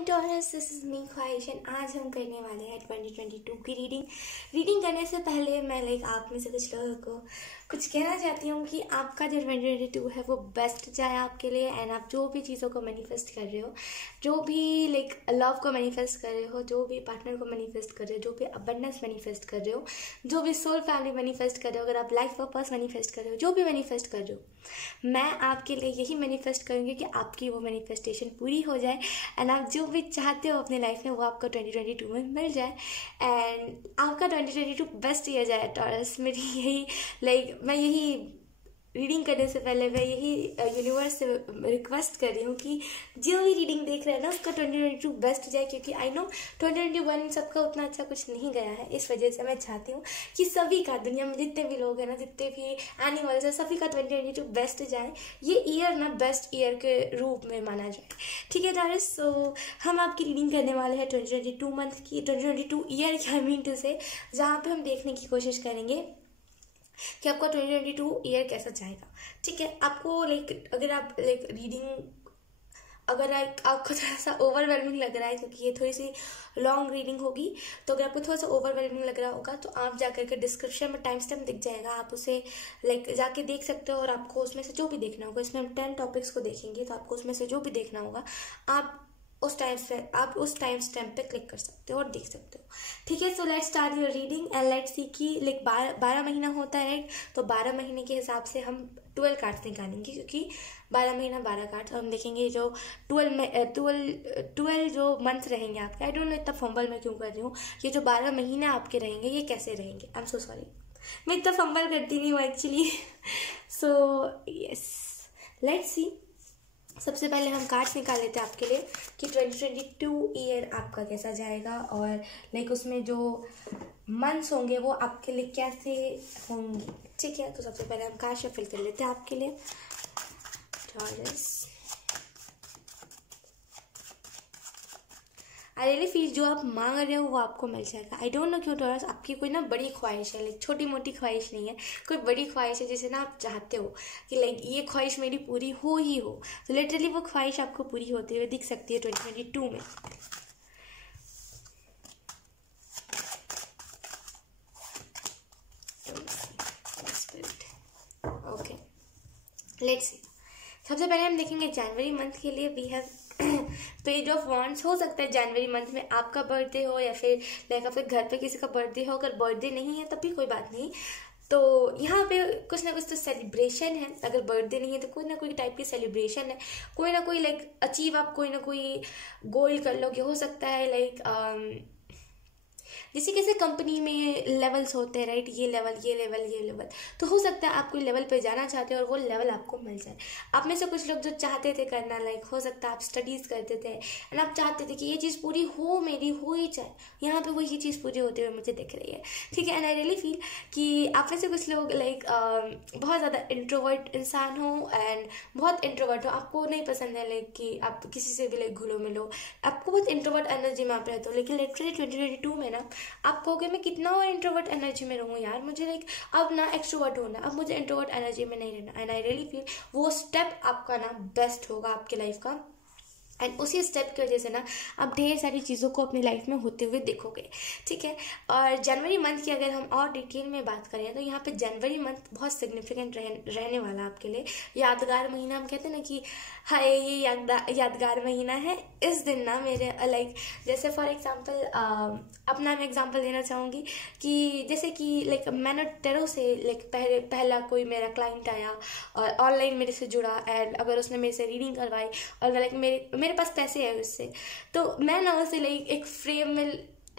Hi taurus, this is me ख्वाहिश and आज हम करने वाले हैं 2022 की रीडिंग करने से पहले मैं आप में से कुछ लोगों को कुछ कहना चाहती हूँ कि आपका जो 2022 है वो बेस्ट जाए आपके लिए। एंड आप जो भी चीज़ों को मैनिफेस्ट कर रहे हो, जो भी लव को मैनिफेस्ट कर रहे हो, जो भी पार्टनर को मैनिफेस्ट कर रहे हो, जो भी अबंडेंस मैनिफेस्ट कर रहे हो, जो भी सोल फैमिली मैनिफेस्ट कर रहे हो, अगर आप लाइफ पर्पस मैनिफेस्ट कर रहे हो, जो भी मैनिफेस्ट कर रहे हो, मैं आपके लिए यही मैनिफेस्ट करूँगी कि आपकी वो मैनिफेस्टेशन पूरी हो जाए एंड आप जो भी चाहते हो अपने लाइफ में वो आपको 2022 में मिल जाए एंड आपका 2022 बेस्ट ईयर जाए टॉरस। मेरी यही मैं यही रीडिंग करने से पहले मैं यही यूनिवर्स से रिक्वेस्ट कर रही हूँ कि जो भी रीडिंग देख रहे हैं ना उसका 2022 बेस्ट जाए, क्योंकि आई नो 2021 सबका उतना अच्छा कुछ नहीं गया है। इस वजह से मैं चाहती हूँ कि सभी का, दुनिया में जितने भी लोग हैं ना, जितने भी एनिमल्स हैं, सभी का 2022 बेस्ट जाए। ये ईयर ना बेस्ट ईयर के रूप में माना जाए, ठीक है टॉरस। सो हम आपकी रीडिंग करने वाले हैं 2022 मंथ की, 2022 ईयर की आई मीन टू से, जहाँ पे हम देखने की कोशिश करेंगे कि आपका 2022 ईयर कैसा जाएगा। ठीक है, आपको अगर आप रीडिंग अगर आपको थोड़ा सा ओवरवेलमिंग लग रहा है, क्योंकि ये थोड़ी सी लॉन्ग रीडिंग होगी, तो अगर आपको थोड़ा सा ओवरवेलमिंग लग रहा होगा तो आप जाकर के डिस्क्रिप्शन में टाइम स्टैम्प दिख जाएगा, आप उसे जाके देख सकते हो। और आपको उसमें से जो भी देखना होगा, इसमें हम 10 टॉपिक्स को देखेंगे, तो आपको उसमें से जो भी देखना होगा आप उस टाइम स्टैम्प पे क्लिक कर सकते हो और देख सकते हो। ठीक है, so let's start your reading and let's see कि 12 महीना होता है, राइट? तो 12 महीने के हिसाब से हम 12 कार्ड्स निकालेंगे, क्योंकि 12 महीना 12 कार्ड्स। हम देखेंगे जो 12 जो मंथ रहेंगे आपके। आई डोंट नो इतना फंबल मैं क्यों कर रही हूँ। ये जो 12 महीने आपके रहेंगे ये कैसे रहेंगे, आई एम सो सॉरी, मैं इतना फंबल करती नहीं हूँ actually. So yes, let's see. सबसे पहले हम कार्ड्स निकाल लेते हैं आपके लिए कि 2022 ईयर आपका कैसा जाएगा, और उसमें जो मंथ्स होंगे वो आपके लिए कैसे होंगे। ठीक है, तो सबसे पहले हम कार्ड शफल कर लेते हैं आपके लिए टॉरस। आई रियली फील जो आप मांग रहे हो वो आपको मिल जाएगा। आई डोंट नो क्यों टॉरस, आपकी कोई ना बड़ी ख्वाहिश है, छोटी मोटी ख्वाहिश नहीं है, कोई बड़ी ख्वाहिश है जिसे ना आप चाहते हो कि ये ख्वाहिश मेरी पूरी हो ही हो। तो लिटरली वो ख्वाहिश आपको पूरी होते हुए दिख सकती है 2022 में। Okay, let's see. सबसे पहले हम देखेंगे जनवरी मंथ के लिए we have page of wands. हो सकता है जनवरी मंथ में आपका बर्थडे हो या फिर आपके घर पे किसी का बर्थडे हो। अगर बर्थडे नहीं है तब भी कोई बात नहीं, तो यहाँ पे कुछ ना कुछ तो सेलिब्रेशन है। अगर बर्थडे नहीं है तो कोई ना कोई टाइप की सेलिब्रेशन है, कोई ना कोई अचीव आप कोई ना कोई गोल कर लोगे। हो सकता है जैसे किसी कंपनी में लेवल्स होते हैं, राइट? ये लेवल, तो हो सकता है आप कोई लेवल पे जाना चाहते हो और वो लेवल आपको मिल जाए। आप में से कुछ लोग जो चाहते थे करना, हो सकता है आप स्टडीज करते थे एंड आप चाहते थे कि ये चीज़ पूरी हो, मेरी हो ही जाए। यहाँ पे वो ये चीज़ पूरी होते हुए मुझे दिख रही है। ठीक है, एंड आई रियली फील कि आप में से कुछ लोग बहुत ज़्यादा इंट्रोवर्ट इंसान हो एंड बहुत इंट्रोवर्ट हो। आपको नहीं पसंद है कि आप किसी से भी घुलो मिलो, आपको बहुत इंट्रोवर्ट एनर्जी में आप रहते हो। लेकिन लिटरली 2022 में ना आप कहोगे मैं कितना और इंट्रोवर्ट एनर्जी में रहूँ यार, मुझे अब ना एक्सट्रोवर्ट होना, अब मुझे इंट्रोवर्ट एनर्जी में नहीं रहना। एंड आई रियली फील वो स्टेप आपका ना बेस्ट होगा आपके लाइफ का, एंड उसी स्टेप की वजह से ना आप ढेर सारी चीज़ों को अपनी लाइफ में होते हुए देखोगे। ठीक है, और जनवरी मंथ की अगर हम और डिटेल में बात करें तो यहाँ पे जनवरी मंथ बहुत सिग्निफिकेंट रहने वाला आपके लिए। यादगार महीना हम कहते हैं ना कि हाय ये यादगार महीना है। इस दिन ना मेरे जैसे फॉर एग्जांपल अपना मैं एग्जांपल देना चाहूँगी कि जैसे कि मैंने टेरो से पहला कोई मेरा क्लाइंट आया और ऑनलाइन मेरे से जुड़ा, एंड अगर उसने मेरे से रीडिंग करवाई और मेरे पास पैसे है उससे, तो मैं ना उसे एक फ्रेम में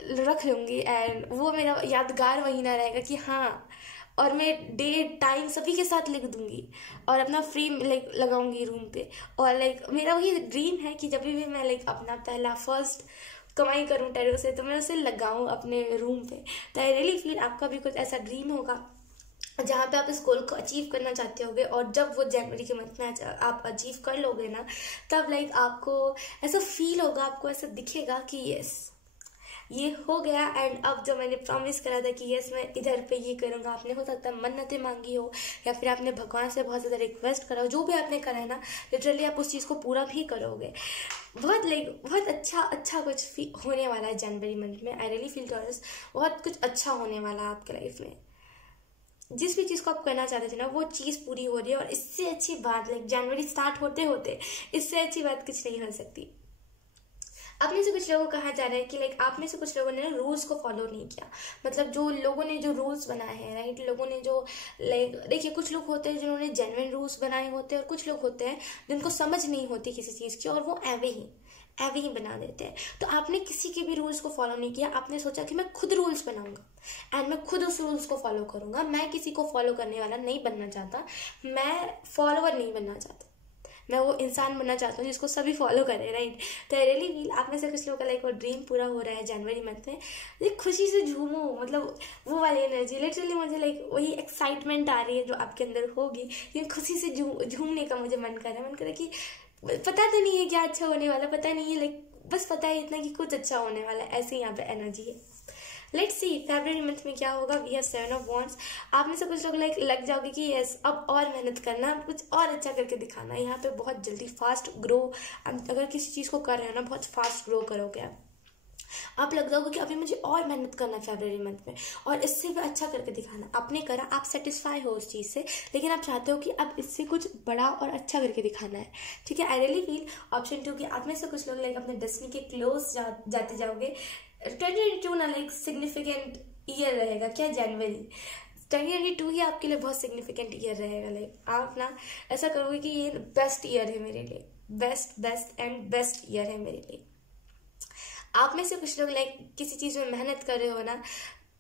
रख लूँगी एंड वो मेरा यादगार महीना रहेगा कि हाँ। और मैं डेट टाइम सभी के साथ लिख दूंगी और अपना फ्रेम लगाऊंगी रूम पे। और मेरा वही ड्रीम है कि जब भी मैं अपना पहला फर्स्ट कमाई करूँ टेरो से, तो मैं उसे लगाऊं अपने रूम पे। तो आई रियली फील आपका भी कुछ ऐसा ड्रीम होगा जहाँ पे आप इस गोल को अचीव करना चाहते होगे, और जब वो जनवरी के मंथ में आप अचीव कर लोगे ना, तब आपको ऐसा फील होगा, आपको ऐसा दिखेगा कि यस ये हो गया। एंड अब जो मैंने प्रॉमिस करा था कि यस मैं इधर पे ये करूँगा, आपने हो सकता है मन्नतें मांगी हो या फिर आपने भगवान से बहुत ज़्यादा रिक्वेस्ट करा हो, जो भी आपने करा है ना, लिटरली आप उस चीज़ को पूरा भी करोगे। बहुत अच्छा कुछ होने वाला है जनवरी मंथ में। आई रियली फील टॉरस, बहुत कुछ अच्छा होने वाला है आपके लाइफ में। जिस भी चीज़ को आप करना चाहते थे ना, वो चीज़ पूरी हो रही है। और इससे अच्छी बात, जनवरी स्टार्ट होते होते इससे अच्छी बात कुछ नहीं हो सकती। आप में से कुछ लोगों को कहा जा रहा है कि आप में से कुछ लोगों ने रूल्स को फॉलो नहीं किया। मतलब जो लोगों ने जो रूल्स बनाए हैं, राइट, लोगों ने जो देखिए, कुछ लोग होते हैं जिन्होंने जेन्युइन रूल्स बनाए होते हैं और कुछ लोग होते हैं जिनको समझ नहीं होती किसी चीज़ की और वो एवे ही बना देते हैं। तो आपने किसी के भी रूल्स को फॉलो नहीं किया। आपने सोचा कि मैं खुद रूल्स बनाऊंगा एंड मैं खुद उस रूल्स को फॉलो करूंगा। मैं किसी को फॉलो करने वाला नहीं बनना चाहता, मैं फॉलोवर नहीं बनना चाहता, मैं वो इंसान बनना चाहता हूँ जिसको सभी फॉलो करें, राइट। तो आई रियली फील आप में से कुछ लोगों का वो ड्रीम पूरा हो रहा है जनवरी मंथ में। खुशी से झूमो, मतलब वो वाली एनर्जी, लिटरली मुझे वही एक्साइटमेंट आ रही है जो आपके अंदर होगी। लेकिन खुशी से झूमने का मुझे मन कर रहा है कि पता तो नहीं है क्या अच्छा होने वाला, पता नहीं है, बस पता है इतना कि कुछ अच्छा होने वाला है। ऐसे यहाँ पे एनर्जी है। लेट्स सी फरवरी मंथ में क्या होगा। We have 7 of wands. आप में से कुछ लोग लग जाओगे कि यस अब और मेहनत करना, कुछ और अच्छा करके दिखाना। यहाँ पे बहुत जल्दी फास्ट ग्रो, अगर किसी चीज़ को कर रहे हो ना, बहुत फास्ट ग्रो करोगे आप लग जाओगे कि अभी मुझे और मेहनत करना है फरवरी मंथ में और इससे भी अच्छा करके दिखाना। आपने करा, आप सेटिस्फाई हो उस चीज़ से, लेकिन आप चाहते हो कि अब इससे कुछ बड़ा और अच्छा करके दिखाना है। ठीक है, आई रियली फील ऑप्शन 2 कि आप में से कुछ लोग अपने डेस्टिनी के क्लोज जाते जाओगे। 2022 ना सिग्निफिकेंट ईयर रहेगा क्या, जनवरी 2022 ही आपके लिए बहुत सिग्निफिकेंट ईयर रहेगा। आप ना ऐसा करोगे कि ये बेस्ट ईयर है मेरे लिए, बेस्ट एंड बेस्ट ईयर है मेरे लिए। आप में से कुछ लोग किसी चीज़ में मेहनत कर रहे हो ना,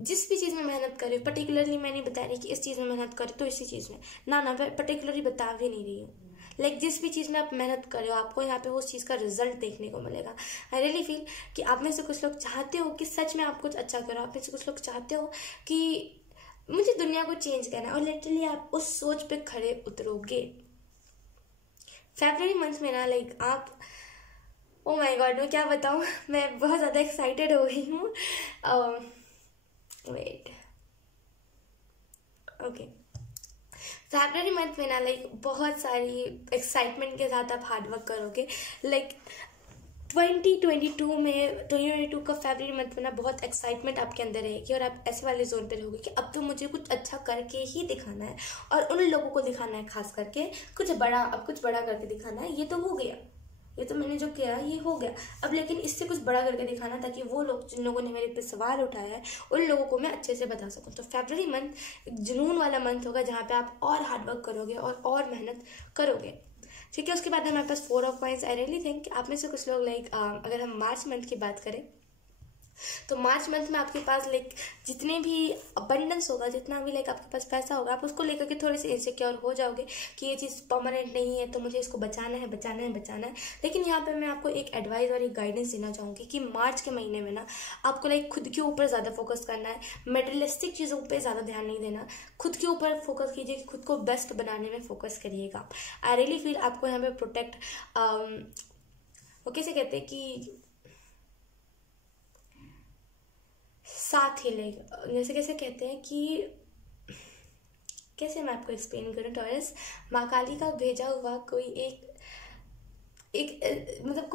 जिस भी चीज़ में मेहनत कर रहे हो, पर्टिकुलरली मैं नहीं बता रही कि इस चीज़ में मेहनत करो तो इसी चीज़ में ना मैं पर्टिकुलरली बता भी नहीं रही हूँ। जिस भी चीज़ में आप मेहनत कर रहे हो, आपको यहाँ पे उस चीज़ का रिजल्ट देखने को मिलेगा। आई रियली फील कि आप में से कुछ लोग चाहते हो कि सच में आप कुछ अच्छा करो। आप में से कुछ लोग चाहते हो कि मुझे दुनिया को चेंज करना है और लिटरली आप उस सोच पे खड़े उतरोगे फरवरी मंथ में ना। आप, ओ माय गॉड, मैं क्या बताऊँ, मैं बहुत ज़्यादा एक्साइटेड हो गई हूँ। वेट, ओके, फरवरी मंथ में ना बहुत सारी एक्साइटमेंट के साथ आप हार्डवर्क करोगे। 2022 का फरवरी मंथ में ना बहुत एक्साइटमेंट आपके अंदर रहेगी और आप ऐसे वाले जोन पे रहोगे कि अब तो मुझे कुछ अच्छा करके ही दिखाना है और उन लोगों को दिखाना है, खास करके कुछ बड़ा करके दिखाना है। ये तो हो गया, ये तो मैंने जो किया ये हो गया, अब लेकिन इससे कुछ बड़ा करके दिखाना ताकि वो लोग जिन लोगों ने मेरे पे सवाल उठाया है उन लोगों को मैं अच्छे से बता सकूं। तो फरवरी मंथ जुनून वाला मंथ होगा जहाँ पे आप और हार्डवर्क करोगे और मेहनत करोगे। ठीक है, उसके बाद हमारे पास 4 of coins. I really think आप में से कुछ लोग अगर हम मार्च मंथ की बात करें तो मार्च मंथ में आपके पास जितने भी अबंडेंस होगा, जितना भी आपके पास पैसा होगा, आप उसको लेकर के थोड़े से इनसिक्योर हो जाओगे कि ये चीज़ परमानेंट नहीं है तो मुझे इसको बचाना है। लेकिन यहाँ पे मैं आपको एक एडवाइस और एक गाइडेंस देना चाहूँगी कि मार्च के महीने में ना आपको खुद के ऊपर ज़्यादा फोकस करना है। मेटेरियलिस्टिक चीज़ों पर ज़्यादा ध्यान नहीं देना, खुद के ऊपर फोकस कीजिए कि खुद को बेस्ट बनाने में फोकस करिएगा। आई रियली फील आपको यहाँ पे प्रोटेक्ट, वो कैसे कहते हैं कि साथ ही जैसे कैसे कहते हैं कि कैसे मैं आपको एक्सप्लेन करूँ। टॉरस, माँ काली का भेजा हुआ कोई मतलब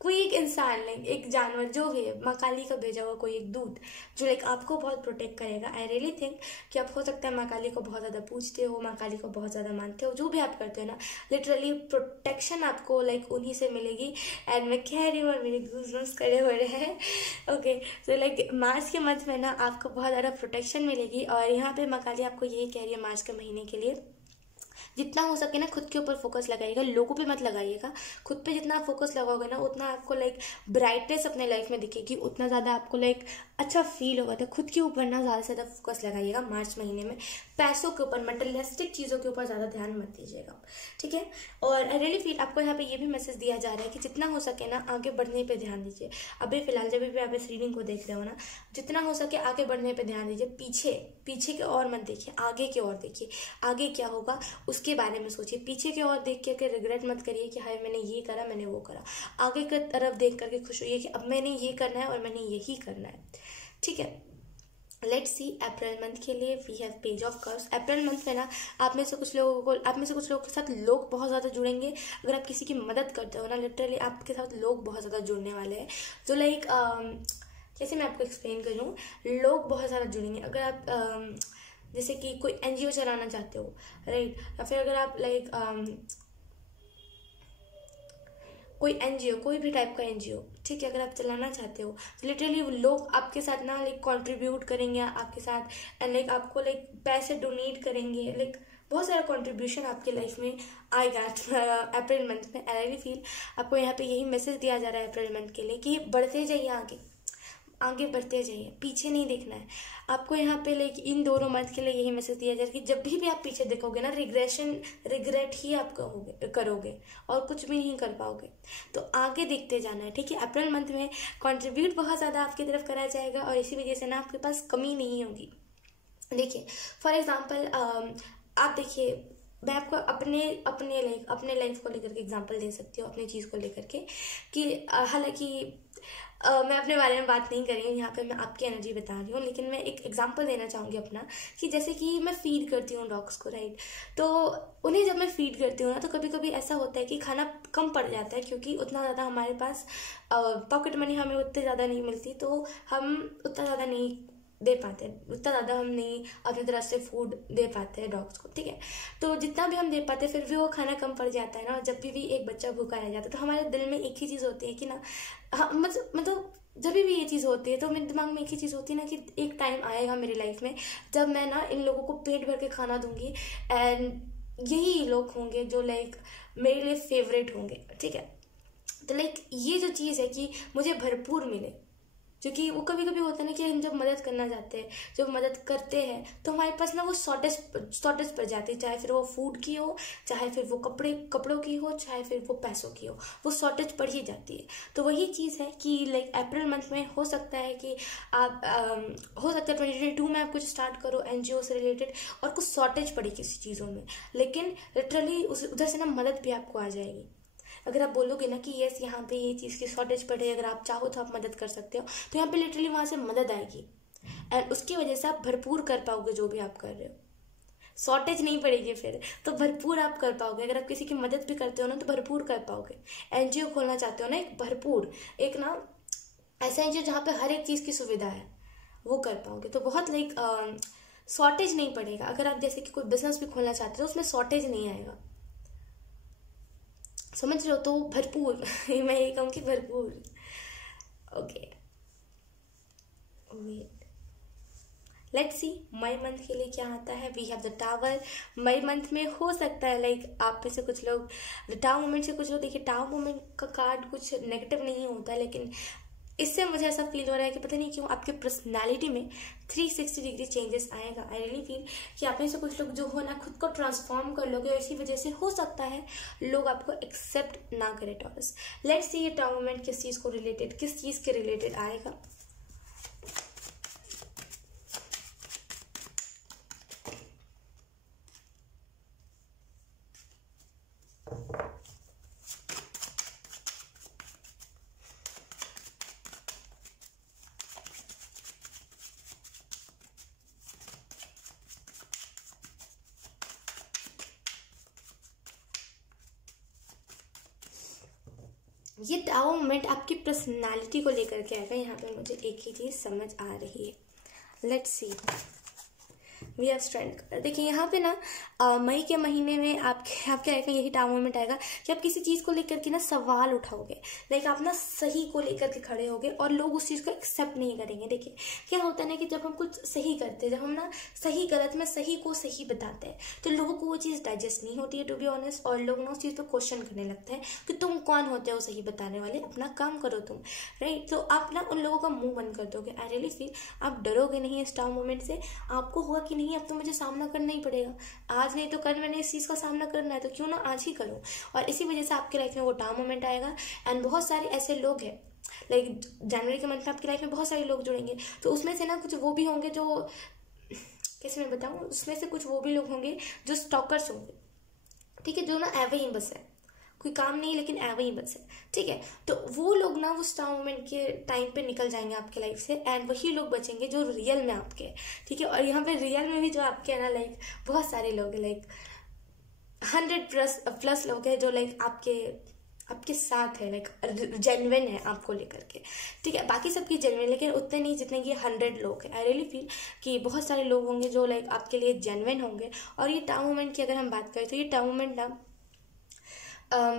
कोई एक इंसान, एक जानवर, जो भी है, माँ काली का भेजा हुआ कोई एक दूत जो आपको बहुत प्रोटेक्ट करेगा। आई रियली थिंक कि आप हो सकता है माँ काली को बहुत ज़्यादा पूजते हो, माँ काली को बहुत ज़्यादा मानते हो, जो भी आप करते हो ना, लिटरली प्रोटेक्शन आपको उन्हीं से मिलेगी। एंड मैं कह रही हूँ और मेरे गूज़बम्स खड़े हो रहे हैं। ओके, तो मार्च के मंथ में ना आपको बहुत ज़्यादा प्रोटेक्शन मिलेगी। और यहाँ पे माँ काली आपको यही कह रही है मार्च के महीने के लिए, जितना हो सके ना खुद के ऊपर फोकस लगाइएगा, लोगों पे मत लगाइएगा। खुद पे जितना फोकस लगाओगे ना उतना आपको ब्राइटनेस अपने लाइफ में दिखेगी, उतना ज़्यादा आपको अच्छा फील होगा। तो खुद के ऊपर ना ज़्यादा से ज़्यादा फोकस लगाइएगा मार्च महीने में। पैसों के ऊपर, मटेरियलिस्टिक चीज़ों के ऊपर ज़्यादा ध्यान मत दीजिएगा, ठीक है। और आई रियली फील आपको यहाँ पे ये भी मैसेज दिया जा रहा है कि जितना हो सके ना आगे बढ़ने पे ध्यान दीजिए। अभी फिलहाल जब भी आप इस रीडिंग को देख रहे हो ना, जितना हो सके आगे बढ़ने पे ध्यान दीजिए, पीछे की ओर मत देखिए, आगे की ओर देखिए। आगे क्या होगा उसके बारे में सोचिए, पीछे की ओर देख के रिग्रेट मत करिए कि हाय मैंने ये करा, मैंने वो करा। आगे की तरफ देख करके खुश होइए कि अब मैंने ये करना है और मैंने यही करना है, ठीक है। लेट्स सी अप्रैल मंथ के लिए we have page of cups. April month में ना आप में से कुछ लोगों के साथ लोग बहुत ज़्यादा जुड़ेंगे। अगर आप किसी की मदद करते हो ना, लिटरली आपके साथ लोग बहुत ज़्यादा जुड़ने वाले हैं। जो लाइक कैसे मैं आपको एक्सप्लेन करूँ, लोग बहुत ज़्यादा जुड़ेंगे। अगर आप जैसे कि कोई NGO चलाना चाहते हो, राइट, या फिर अगर आप लाइक कोई NGO, कोई भी टाइप का NGO, ठीक है, अगर आप चलाना चाहते हो तो लिटरली लोग आपके साथ ना लाइक कंट्रीब्यूट करेंगे आपके साथ, एंड लाइक आपको लाइक पैसे डोनेट करेंगे, लाइक बहुत सारा कंट्रीब्यूशन आपके लाइफ में आएगा अप्रैल मंथ में। आई रियली फील आपको यहाँ पे यही मैसेज दिया जा रहा है अप्रैल मंथ के लिए कि बढ़ते जाइए, आगे बढ़ते जाइए, पीछे नहीं देखना है आपको। यहाँ पे लाइक इन दोनों मंथ के लिए यही मैसेज दिया जाए कि जब भी आप पीछे देखोगे ना, रिग्रेट ही आप करोगे और कुछ भी नहीं कर पाओगे। तो आगे देखते जाना है, ठीक है। अप्रैल मंथ में कंट्रीब्यूट बहुत ज़्यादा आपकी तरफ करा जाएगा और इसी वजह से ना आपके पास कमी नहीं होगी। देखिए फॉर एग्जाम्पल आप देखिए, मैं आपको अपने लाइफ को लेकर के एग्जांपल दे सकती हूँ, अपनी चीज़ को लेकर के कि हालांकि मैं अपने बारे में बात नहीं कर रही हूँ यहाँ पे, मैं आपकी एनर्जी बता रही हूँ। लेकिन मैं एक एग्जांपल देना चाहूँगी अपना, कि जैसे कि मैं फीड करती हूँ डॉग्स को, राइट। तो उन्हें जब मैं फीड करती हूँ ना, तो कभी कभी ऐसा होता है कि खाना कम पड़ जाता है, क्योंकि उतना ज़्यादा हमारे पास पॉकेट मनी हमें उतनी ज़्यादा नहीं मिलती, तो हम उतना ज़्यादा नहीं दे पाते, उतना ज़्यादा हम नहीं अपनी तरह से फूड दे पाते हैं डॉग्स को, ठीक है। तो जितना भी हम दे पाते फिर भी वो खाना कम पड़ जाता है ना, जब भी एक बच्चा भूखा रह जाता है तो हमारे दिल में एक ही चीज़ होती है कि ना, मतलब जब भी ये चीज़ होती है तो मेरे दिमाग में एक ही चीज़ होती है ना कि एक टाइम आएगा मेरी लाइफ में जब मैं ना इन लोगों को पेट भर के खाना दूंगी, एंड यही लोग होंगे जो लाइक मेरे लिए फेवरेट होंगे, ठीक है। तो लाइक ये जो चीज़ है कि मुझे भरपूर मिले, क्योंकि वो कभी कभी होता है ना कि हम जब मदद करना चाहते हैं, जब मदद करते हैं तो हमारे पास ना वो शॉर्टेज पड़ जाती है, चाहे फिर वो फूड की हो, चाहे फिर वो कपड़ों की हो, चाहे फिर वो पैसों की हो, वो शॉर्टेज पड़ ही जाती है। तो वही चीज़ है कि लाइक अप्रैल मंथ में हो सकता है कि आप हो सकता है 2022 में आप कुछ स्टार्ट करो NGO से रिलेटेड और कुछ शॉर्टेज पड़ी किसी चीज़ों में, लेकिन लिटरली उधर से ना मदद भी आपको आ जाएगी। अगर आप बोलोगे ना कि यस यहाँ पे ये चीज़ की शॉर्टेज पड़े, अगर आप चाहो तो आप मदद कर सकते हो, तो यहाँ पे लिटरली वहाँ से मदद आएगी, एंड उसकी वजह से आप भरपूर कर पाओगे जो भी आप कर रहे हो। शॉर्टेज नहीं पड़ेगी फिर, तो भरपूर आप कर पाओगे। अगर आप किसी की मदद भी करते हो ना तो भरपूर कर पाओगे। NGO खोलना चाहते हो ना, एक भरपूर, एक ना ऐसा NGO जहाँ पे हर एक चीज़ की सुविधा है, वो कर पाओगे। तो बहुत लाइक शॉर्टेज नहीं पड़ेगा। अगर आप जैसे कि कोई बिजनेस भी खोलना चाहते हो उसमें शॉर्टेज नहीं आएगा, समझ रहे हो। तो भरपूर मैं ये कहूँ कि भरपूर। ओके वेट, लेट्स सी मई मंथ के लिए क्या आता है। We have the tower. मई मंथ में हो सकता है लाइक आप में से कुछ लोग टावर मोमेंट से, कुछ लोग देखिए टावर मोमेंट का कार्ड कुछ नेगेटिव नहीं होता, लेकिन इससे मुझे ऐसा फील हो रहा है कि पता नहीं क्यों आपके पर्सनालिटी में 360 डिग्री चेंजेस आएगा। आई रियली फील कि आप में से कुछ लोग जो हो ना खुद को ट्रांसफॉर्म कर लोगे, और इसी वजह से हो सकता है लोग आपको एक्सेप्ट ना करें टॉरस। लेट्स सी ये टावर मोमेंट किस चीज़ को रिलेटेड, किस चीज़ के रिलेटेड आएगा। ये टावर मोमेंट आपकी पर्सनालिटी को लेकर के आएगा। यहाँ पे मुझे एक ही चीज़ समझ आ रही है। Let's see we have strength. देखिए यहाँ पे ना मई के महीने में आपके लाइफ में यही टाइम मोमेंट आएगा कि आप किसी चीज़ को लेकर के ना सवाल उठाओगे, लाइक आप ना सही को लेकर के खड़े होगे और लोग उस चीज़ को एक्सेप्ट नहीं करेंगे। देखिए क्या होता है ना कि जब हम कुछ सही करते हैं, जब हम ना सही गलत में सही को सही बताते हैं, तो लोगों को वो चीज़ डाइजेस्ट नहीं होती है टू बी ऑनेस्ट, और लोग ना उस चीज़ पर क्वेश्चन करने लगते हैं कि तुम कौन होते हो सही बताने वाले, अपना काम करो तुम, राइट। तो आप ना उन लोगों का मुंह बंद कर दोगे। आई रियली फील आप डरोगे नहीं इस टाइम मोमेंट से। आपको होगा कि नहीं नहीं, अब तो मुझे सामना करना ही पड़ेगा, आज नहीं तो कल मैंने इस चीज़ का सामना करना है, तो क्यों ना आज ही करो। और इसी वजह से आपके लाइफ में वो डाउन मोमेंट आएगा। एंड बहुत सारे ऐसे लोग हैं लाइक जनवरी के मंथ में आपकी लाइफ में बहुत सारे लोग जुड़ेंगे, तो उसमें से ना कुछ वो भी होंगे जो, कैसे मैं बताऊँ, उसमें से कुछ वो भी लोग होंगे जो स्टॉकर्स होंगे, ठीक है, जो ना एवे ही बस है, कोई काम नहीं लेकिन एवे ही बस है, ठीक है। तो वो लोग ना उस मोमेंट के टाइम पे निकल जाएंगे आपके लाइफ से, एंड वही लोग बचेंगे जो रियल में आपके हैं, ठीक है। और यहाँ पे रियल में भी जो आपके है ना लाइक बहुत सारे लोग हैं, लाइक 100+ लोग हैं जो लाइक आपके साथ है, लाइक जेन्युइन है आपको लेकर के, ठीक है। बाकी सबकी जेन्युइन, लेकिन उतने नहीं जितने कि 100 लोग हैं। आई रियली फील कि बहुत सारे लोग होंगे जो लाइक आपके लिए जेन्युइन होंगे। और ये टाउन मोमेंट की अगर हम बात करें तो ये टाउन मोमेंट ना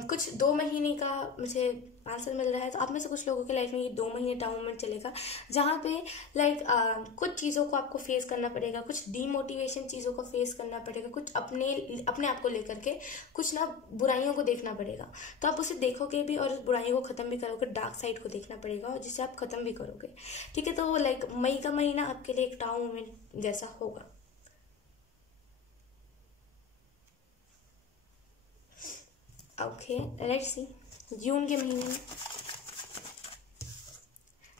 कुछ 2 महीने का मुझे आंसर मिल रहा है। तो आप में से कुछ लोगों के लाइफ में ये 2 महीने टाउन मोमेंट चलेगा, जहाँ पे लाइक कुछ चीज़ों को आपको फेस करना पड़ेगा, कुछ डीमोटिवेशन चीज़ों को फेस करना पड़ेगा, कुछ अपने आप को लेकर के कुछ ना बुराइयों को देखना पड़ेगा। तो आप उसे देखोगे भी और उस बुराइयों को ख़त्म भी करोगे, डार्क साइड को देखना पड़ेगा और जिसे आप ख़त्म भी करोगे, ठीक है। तो लाइक मई का महीना आपके लिए एक टाउन मोमेंट जैसा होगा। ओके, लेट्स सी जून के महीने में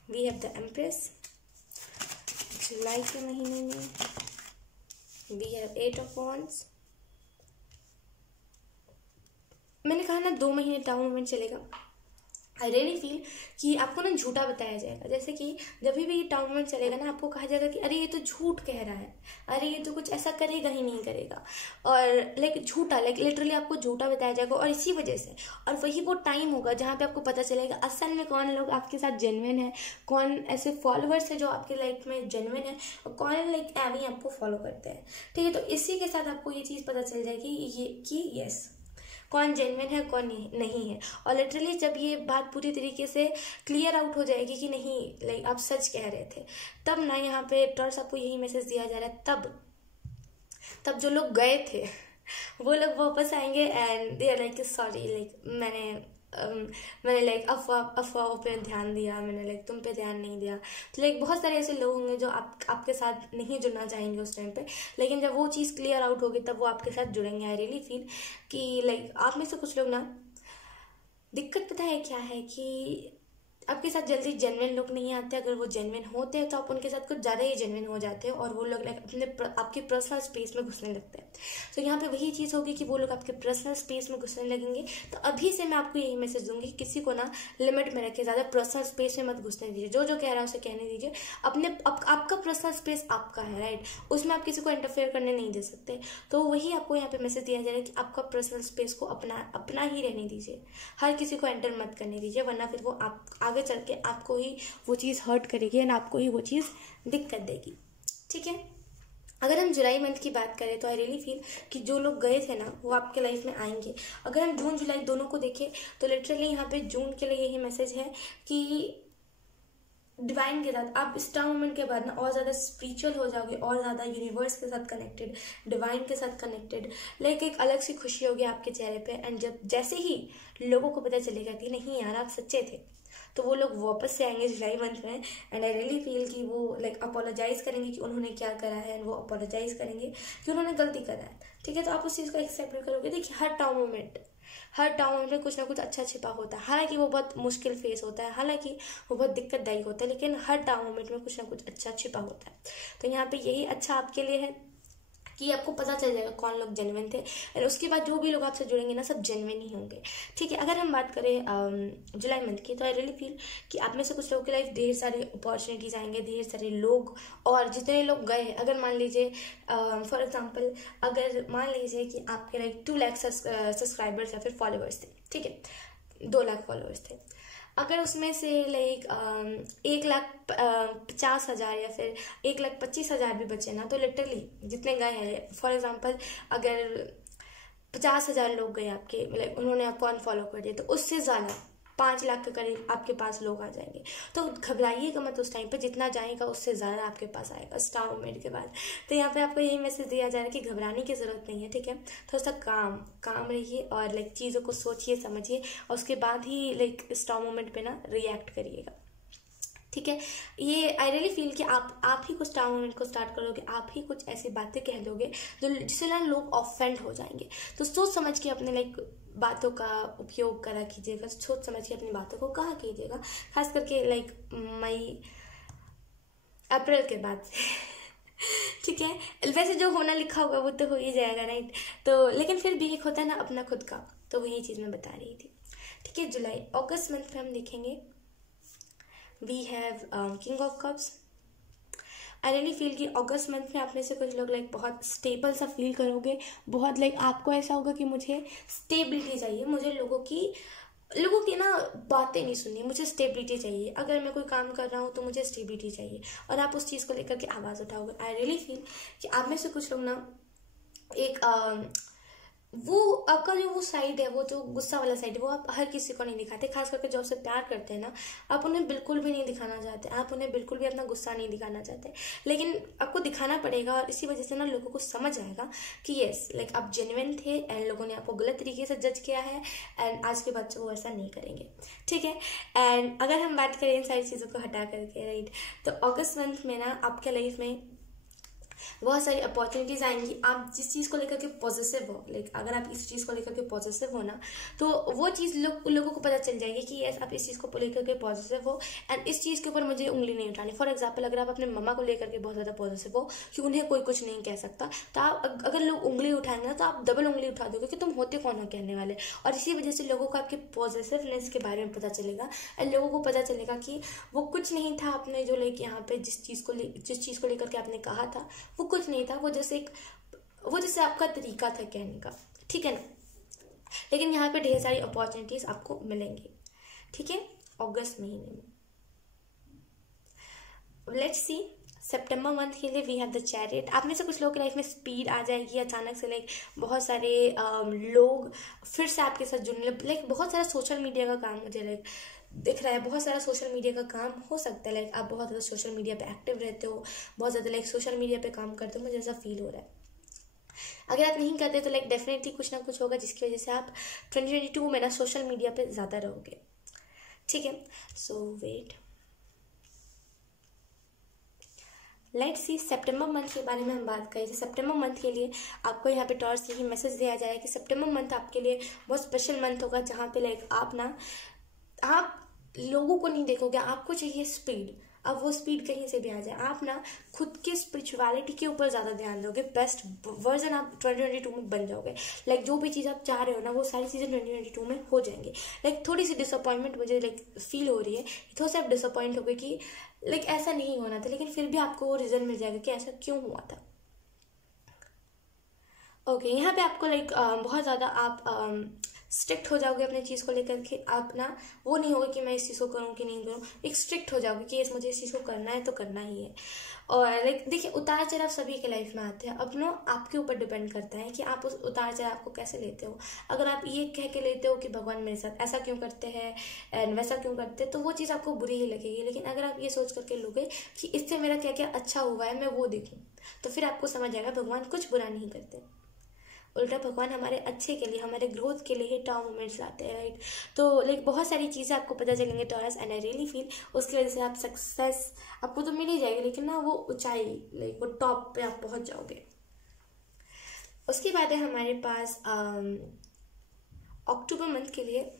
वी हैव द एम्प्रेस। जुलाई के महीने में वी हैव 8 ऑफ वॉन्ड्स। मैंने कहा ना 2 महीने टाउन मोमेंट चलेगा। आई रियली फील कि आपको ना झूठा बताया जाएगा, जैसे कि जब भी ये टाउन मोमेंट चलेगा ना आपको कहा जाएगा कि अरे ये तो झूठ कह रहा है, अरे ये तो कुछ ऐसा करेगा ही नहीं करेगा, और लाइक झूठा, लाइक लिटरली आपको झूठा बताया जाएगा। और इसी वजह से, और वही वो टाइम होगा जहाँ पे आपको पता चलेगा असल में कौन लोग आपके साथ जेन्युइन है, कौन ऐसे फॉलोअर्स है जो आपके लाइफ में जेन्युइन है, और कौन लाइक एवं आपको फॉलो करते हैं, ठीक है। तो इसी के साथ आपको ये चीज़ पता चल जाएगी ये कि यस कौन जेन्युइन है कौन नहीं है। और लिटरली जब ये बात पूरी तरीके से क्लियर आउट हो जाएगी कि नहीं लाइक आप सच कह रहे थे, तब ना यहाँ पे टर्स आपको यही मैसेज दिया जा रहा है। तब जो लोग गए थे वो लोग वापस आएंगे and they are like sorry, like मैंने लाइक अफवाहों पे ध्यान दिया, मैंने लाइक तुम पे ध्यान नहीं दिया। तो लाइक बहुत सारे ऐसे लोग होंगे जो आपके साथ नहीं जुड़ना चाहेंगे उस टाइम पे, लेकिन जब वो चीज़ क्लियर आउट होगी तब वो आपके साथ जुड़ेंगे। आई रियली फील कि लाइक आप में से कुछ लोग ना, दिक्कत पता है क्या है कि आपके साथ जल्दी जेन्युइन लोग नहीं आते। अगर वो जेन्युइन होते हैं तो आप उनके साथ कुछ ज़्यादा ही जेन्युइन हो जाते हैं और वो लोग लाइक आपके पर्सनल स्पेस में घुसने लगते हैं। तो यहाँ पे वही चीज़ होगी कि वो लोग आपके पर्सनल स्पेस में घुसने लगेंगे। तो अभी से मैं आपको यही मैसेज दूंगी कि किसी को ना लिमिट में रखे, ज़्यादा पर्सनल स्पेस में मत घुसने दीजिए। जो कह रहा है उसे कहने दीजिए। आपका पर्सनल स्पेस आपका है, राइट, उसमें आप किसी को इंटरफेयर करने नहीं दे सकते। तो वही आपको यहाँ पे मैसेज दिया जा रहा है कि आपका पर्सनल स्पेस को अपना ही रहने दीजिए, हर किसी को एंटर मत करने दीजिए, वरना फिर वो आप आगे चल के आपको ही वो चीज़ हर्ट करेगी एंड आपको ही वो चीज़ दिक्कत देगी, ठीक है। अगर हम जुलाई मंथ की बात करें तो आई रियली फील कि जो लोग गए थे ना वो आपके लाइफ में आएंगे। अगर हम जून जुलाई दोनों को देखें तो लिटरली यहाँ पे जून के लिए यही मैसेज है कि डिवाइन के साथ आप इस टाउन मोमेंट के बाद ना और ज़्यादा स्पिरिचुअल हो जाओगे, और ज़्यादा यूनिवर्स के साथ कनेक्टेड, डिवाइन के साथ कनेक्टेड, लाइक एक अलग सी खुशी होगी आपके चेहरे पे। एंड जब जैसे ही लोगों को पता चलेगा कि नहीं यार आप सच्चे थे, तो वो लोग वापस से आएंगे जुलाई मंथ में। एंड आई रियली फील कि वो लाइक अपोलोजाइज करेंगे कि उन्होंने क्या करा है, एंड वो अपोलोजाइज करेंगे कि उन्होंने गलती करा है, ठीक है। तो आप उस चीज़ को एक्सेप्ट करोगे। देखिए हर टाउन मोमेंट में कुछ ना कुछ अच्छा छिपा होता है। हालांकि वो बहुत मुश्किल फेस होता है, हालांकि वो बहुत दिक्कतदायी होता है, लेकिन हर टाउन मोमेंट में कुछ ना कुछ अच्छा छिपा होता है। तो यहाँ पे यही अच्छा आपके लिए है कि आपको पता चल जाएगा कौन लोग जेन्युइन थे, और उसके बाद जो भी लोग आपसे जुड़ेंगे ना सब जेन्युइन ही होंगे, ठीक है। अगर हम बात करें जुलाई मंथ की, तो आई रियली फील कि आप में से कुछ लोगों की लाइफ ढेर सारी अपॉर्चुनिटीज आएंगे, ढेर सारे लोग, और जितने लोग गए हैं, अगर मान लीजिए फॉर एग्जाम्पल अगर मान लीजिए कि आपके लाइक 2 लाख सब्सक्राइबर्स या फिर फॉलोअर्स थे, ठीक है, 2 लाख फॉलोअर्स थे, अगर उसमें से लाइक 1,50,000 या फिर 1,25,000 भी बचे ना, तो लिटरली जितने गए हैं, फॉर एग्जांपल अगर 50,000 लोग गए आपके, मतलब उन्होंने आपको अनफॉलो कर दिया, तो उससे ज़्यादा 5 लाख के करीब आपके पास लोग आ जाएंगे। तो घबराइएगा मत उस टाइम पे, जितना जाएगा उससे ज़्यादा आपके पास आएगा स्टार मोमेंट के बाद। तो यहाँ पे आपको यही मैसेज दिया जा रहा है कि घबराने की ज़रूरत नहीं है, ठीक है। थोड़ा सा काम रहिए और लाइक चीज़ों को सोचिए समझिए, और उसके बाद ही लाइक स्टार मोमेंट पे ना रिएक्ट करिएगा, ठीक है। ठीक है। ये आई रियली फील कि आप ही कुछ टाइम मोमेंट को स्टार्ट करोगे, आप ही कुछ ऐसी बातें कह दोगे जो जिससे ना लोग ऑफेंड हो जाएंगे। तो सोच समझ के अपने बातों का उपयोग करा कीजिएगा, सोच समझ के अपनी बातों को कहा कीजिएगा, खास करके मई अप्रैल के बाद ठीक है। वैसे जो होना लिखा होगा वो तो हो ही जाएगा, राइट। तो लेकिन फिर भी एक होता है ना अपना खुद का, तो वही चीज़ मैं बता रही थी, ठीक है। जुलाई अगस्त मंथ में हम देखेंगे we have king of cups. I really feel कि अगस्त मंथ में आप में से कुछ लोग बहुत स्टेबल सा फील करोगे, बहुत आपको ऐसा होगा कि मुझे स्टेबिलिटी चाहिए, मुझे लोगों की ना बातें नहीं सुननी, मुझे स्टेबिलिटी चाहिए। अगर मैं कोई काम कर रहा हूँ तो मुझे स्टेबिलिटी चाहिए, और आप उस चीज़ को लेकर के आवाज़ उठाओगे। आई रियली फील कि आप में से कुछ लोग ना एक वो आपका जो वो साइड है, वो जो गुस्सा वाला साइड है, वो आप हर किसी को नहीं दिखाते। खास करके जो आपसे प्यार करते हैं ना, आप उन्हें बिल्कुल भी नहीं दिखाना चाहते, आप उन्हें बिल्कुल भी अपना गुस्सा नहीं दिखाना चाहते, लेकिन आपको दिखाना पड़ेगा। और इसी वजह से ना लोगों को समझ आएगा कि यस आप जेन्युइन थे एंड लोगों ने आपको गलत तरीके से जज किया है, एंड आज के बाद से वो ऐसा नहीं करेंगे, ठीक है। एंड अगर हम बात करें इन सारी चीज़ों को हटा करके, राइट, तो अगस्त मंथ में ना आपके लाइफ में बहुत सारी अपॉर्चुनिटीज़ आएंगी। आप जिस चीज़ को लेकर के पॉजिटिव हो, अगर आप इस चीज़ को लेकर के पॉजिटिव हो ना, तो वो चीज़ लोगों को पता चल जाएगी कि यस आप इस चीज़ को लेकर के पॉजिटिव हो, एंड इस चीज़ के ऊपर मुझे उंगली नहीं उठानी। फॉर एग्जाम्पल, अगर आप अपने मम्मा को लेकर के बहुत ज़्यादा पॉजिटिव हो कि उन्हें कोई कुछ नहीं कह सकता, तो आप अगर लोग उंगली उठाएंगे ना, तो आप डबल उंगली उठा दोगे कि तुम होते कौन हो कहने वाले। और इसी वजह से लोगों को आपके पॉजिटिवनेस के बारे में पता चलेगा, एंड लोगों को पता चलेगा कि वो कुछ नहीं था आपने जो यहाँ पे जिस चीज़ को लेकर के आपने कहा था, वो कुछ नहीं था, वो जैसे आपका तरीका था कहने का, ठीक है ना। लेकिन यहाँ पे ढेर सारी अपॉर्चुनिटीज आपको मिलेंगी, ठीक है, अगस्त महीने में। लेट्स सी सितंबर मंथ के लिए वी हैव द चैरियट। आप में से कुछ लोगों की लाइफ में स्पीड आ जाएगी अचानक से, बहुत सारे लोग फिर से आपके साथ जुड़ने, बहुत सारा सोशल मीडिया का काम मुझे दिख रहा है, बहुत सारा सोशल मीडिया का काम हो सकता है। आप बहुत ज़्यादा सोशल मीडिया पे एक्टिव रहते हो, बहुत ज़्यादा सोशल मीडिया पे काम करते हो, मुझे ऐसा फील हो रहा है। अगर आप नहीं करते तो डेफिनेटली कुछ ना कुछ होगा जिसकी वजह से आप 2022 में ना सोशल मीडिया पे ज़्यादा रहोगे, ठीक है। सो वेट, लेट्स सी सितंबर मंथ के बारे में हम बात करें। सितंबर मंथ के लिए आपको यहाँ पे टॉर्च यही मैसेज दिया जाए कि सितंबर मंथ आपके लिए बहुत स्पेशल मंथ होगा, जहाँ पे आप लोगों को नहीं देखोगे, आपको चाहिए स्पीड। अब वो स्पीड कहीं से भी आ जाए, आप ना खुद के स्पिरिचुअलिटी के ऊपर ज़्यादा ध्यान दोगे, बेस्ट वर्जन आप 2022 में बन जाओगे। जो भी चीज़ आप चाह रहे हो ना, वो सारी चीज़ें 2022 में हो जाएंगी। थोड़ी सी डिसअपॉइंटमेंट मुझे फील हो रही है, थोड़ा सा आप डिसअपॉइंट हो गए कि ऐसा नहीं होना था, लेकिन फिर भी आपको वो रीज़न मिल जाएगा कि ऐसा क्यों हुआ था। ओके, यहाँ पे आपको बहुत ज़्यादा आप स्ट्रिक्ट हो जाओगे अपने चीज़ को लेकर के। आप ना वो नहीं होगा कि मैं इस चीज़ को करूँ कि नहीं करूँ, एक स्ट्रिक्ट हो जाओगे कि मुझे इस चीज़ को करना है तो करना ही है। और देखिए, उतार चढ़ाव सभी के लाइफ में आते हैं, अब ना आपके ऊपर डिपेंड करता है कि आप उस उतार चढ़ाव को कैसे लेते हो। अगर आप ये कह के लेते हो कि भगवान मेरे साथ ऐसा क्यों करते हैं एंड वैसा क्यों करते हैं, तो वो चीज़ आपको बुरी ही लगेगी। लेकिन अगर आप ये सोच करके लोगे कि इससे मेरा क्या क्या अच्छा हुआ है, मैं वो देखूँ, तो फिर आपको समझ आएगा भगवान कुछ बुरा नहीं करते, उल्टा भगवान हमारे अच्छे के लिए, हमारे ग्रोथ के लिए ही टाउन मोमेंट्स लाते हैं, राइट। तो बहुत सारी चीज़ें आपको पता चलेंगे taurus, and I really feel उसकी वजह से आप सक्सेस आपको तो मिल ही जाएगी, लेकिन ना वो ऊंचाई वो टॉप पे आप पहुंच जाओगे। उसके बाद है हमारे पास अक्टूबर मंथ के लिए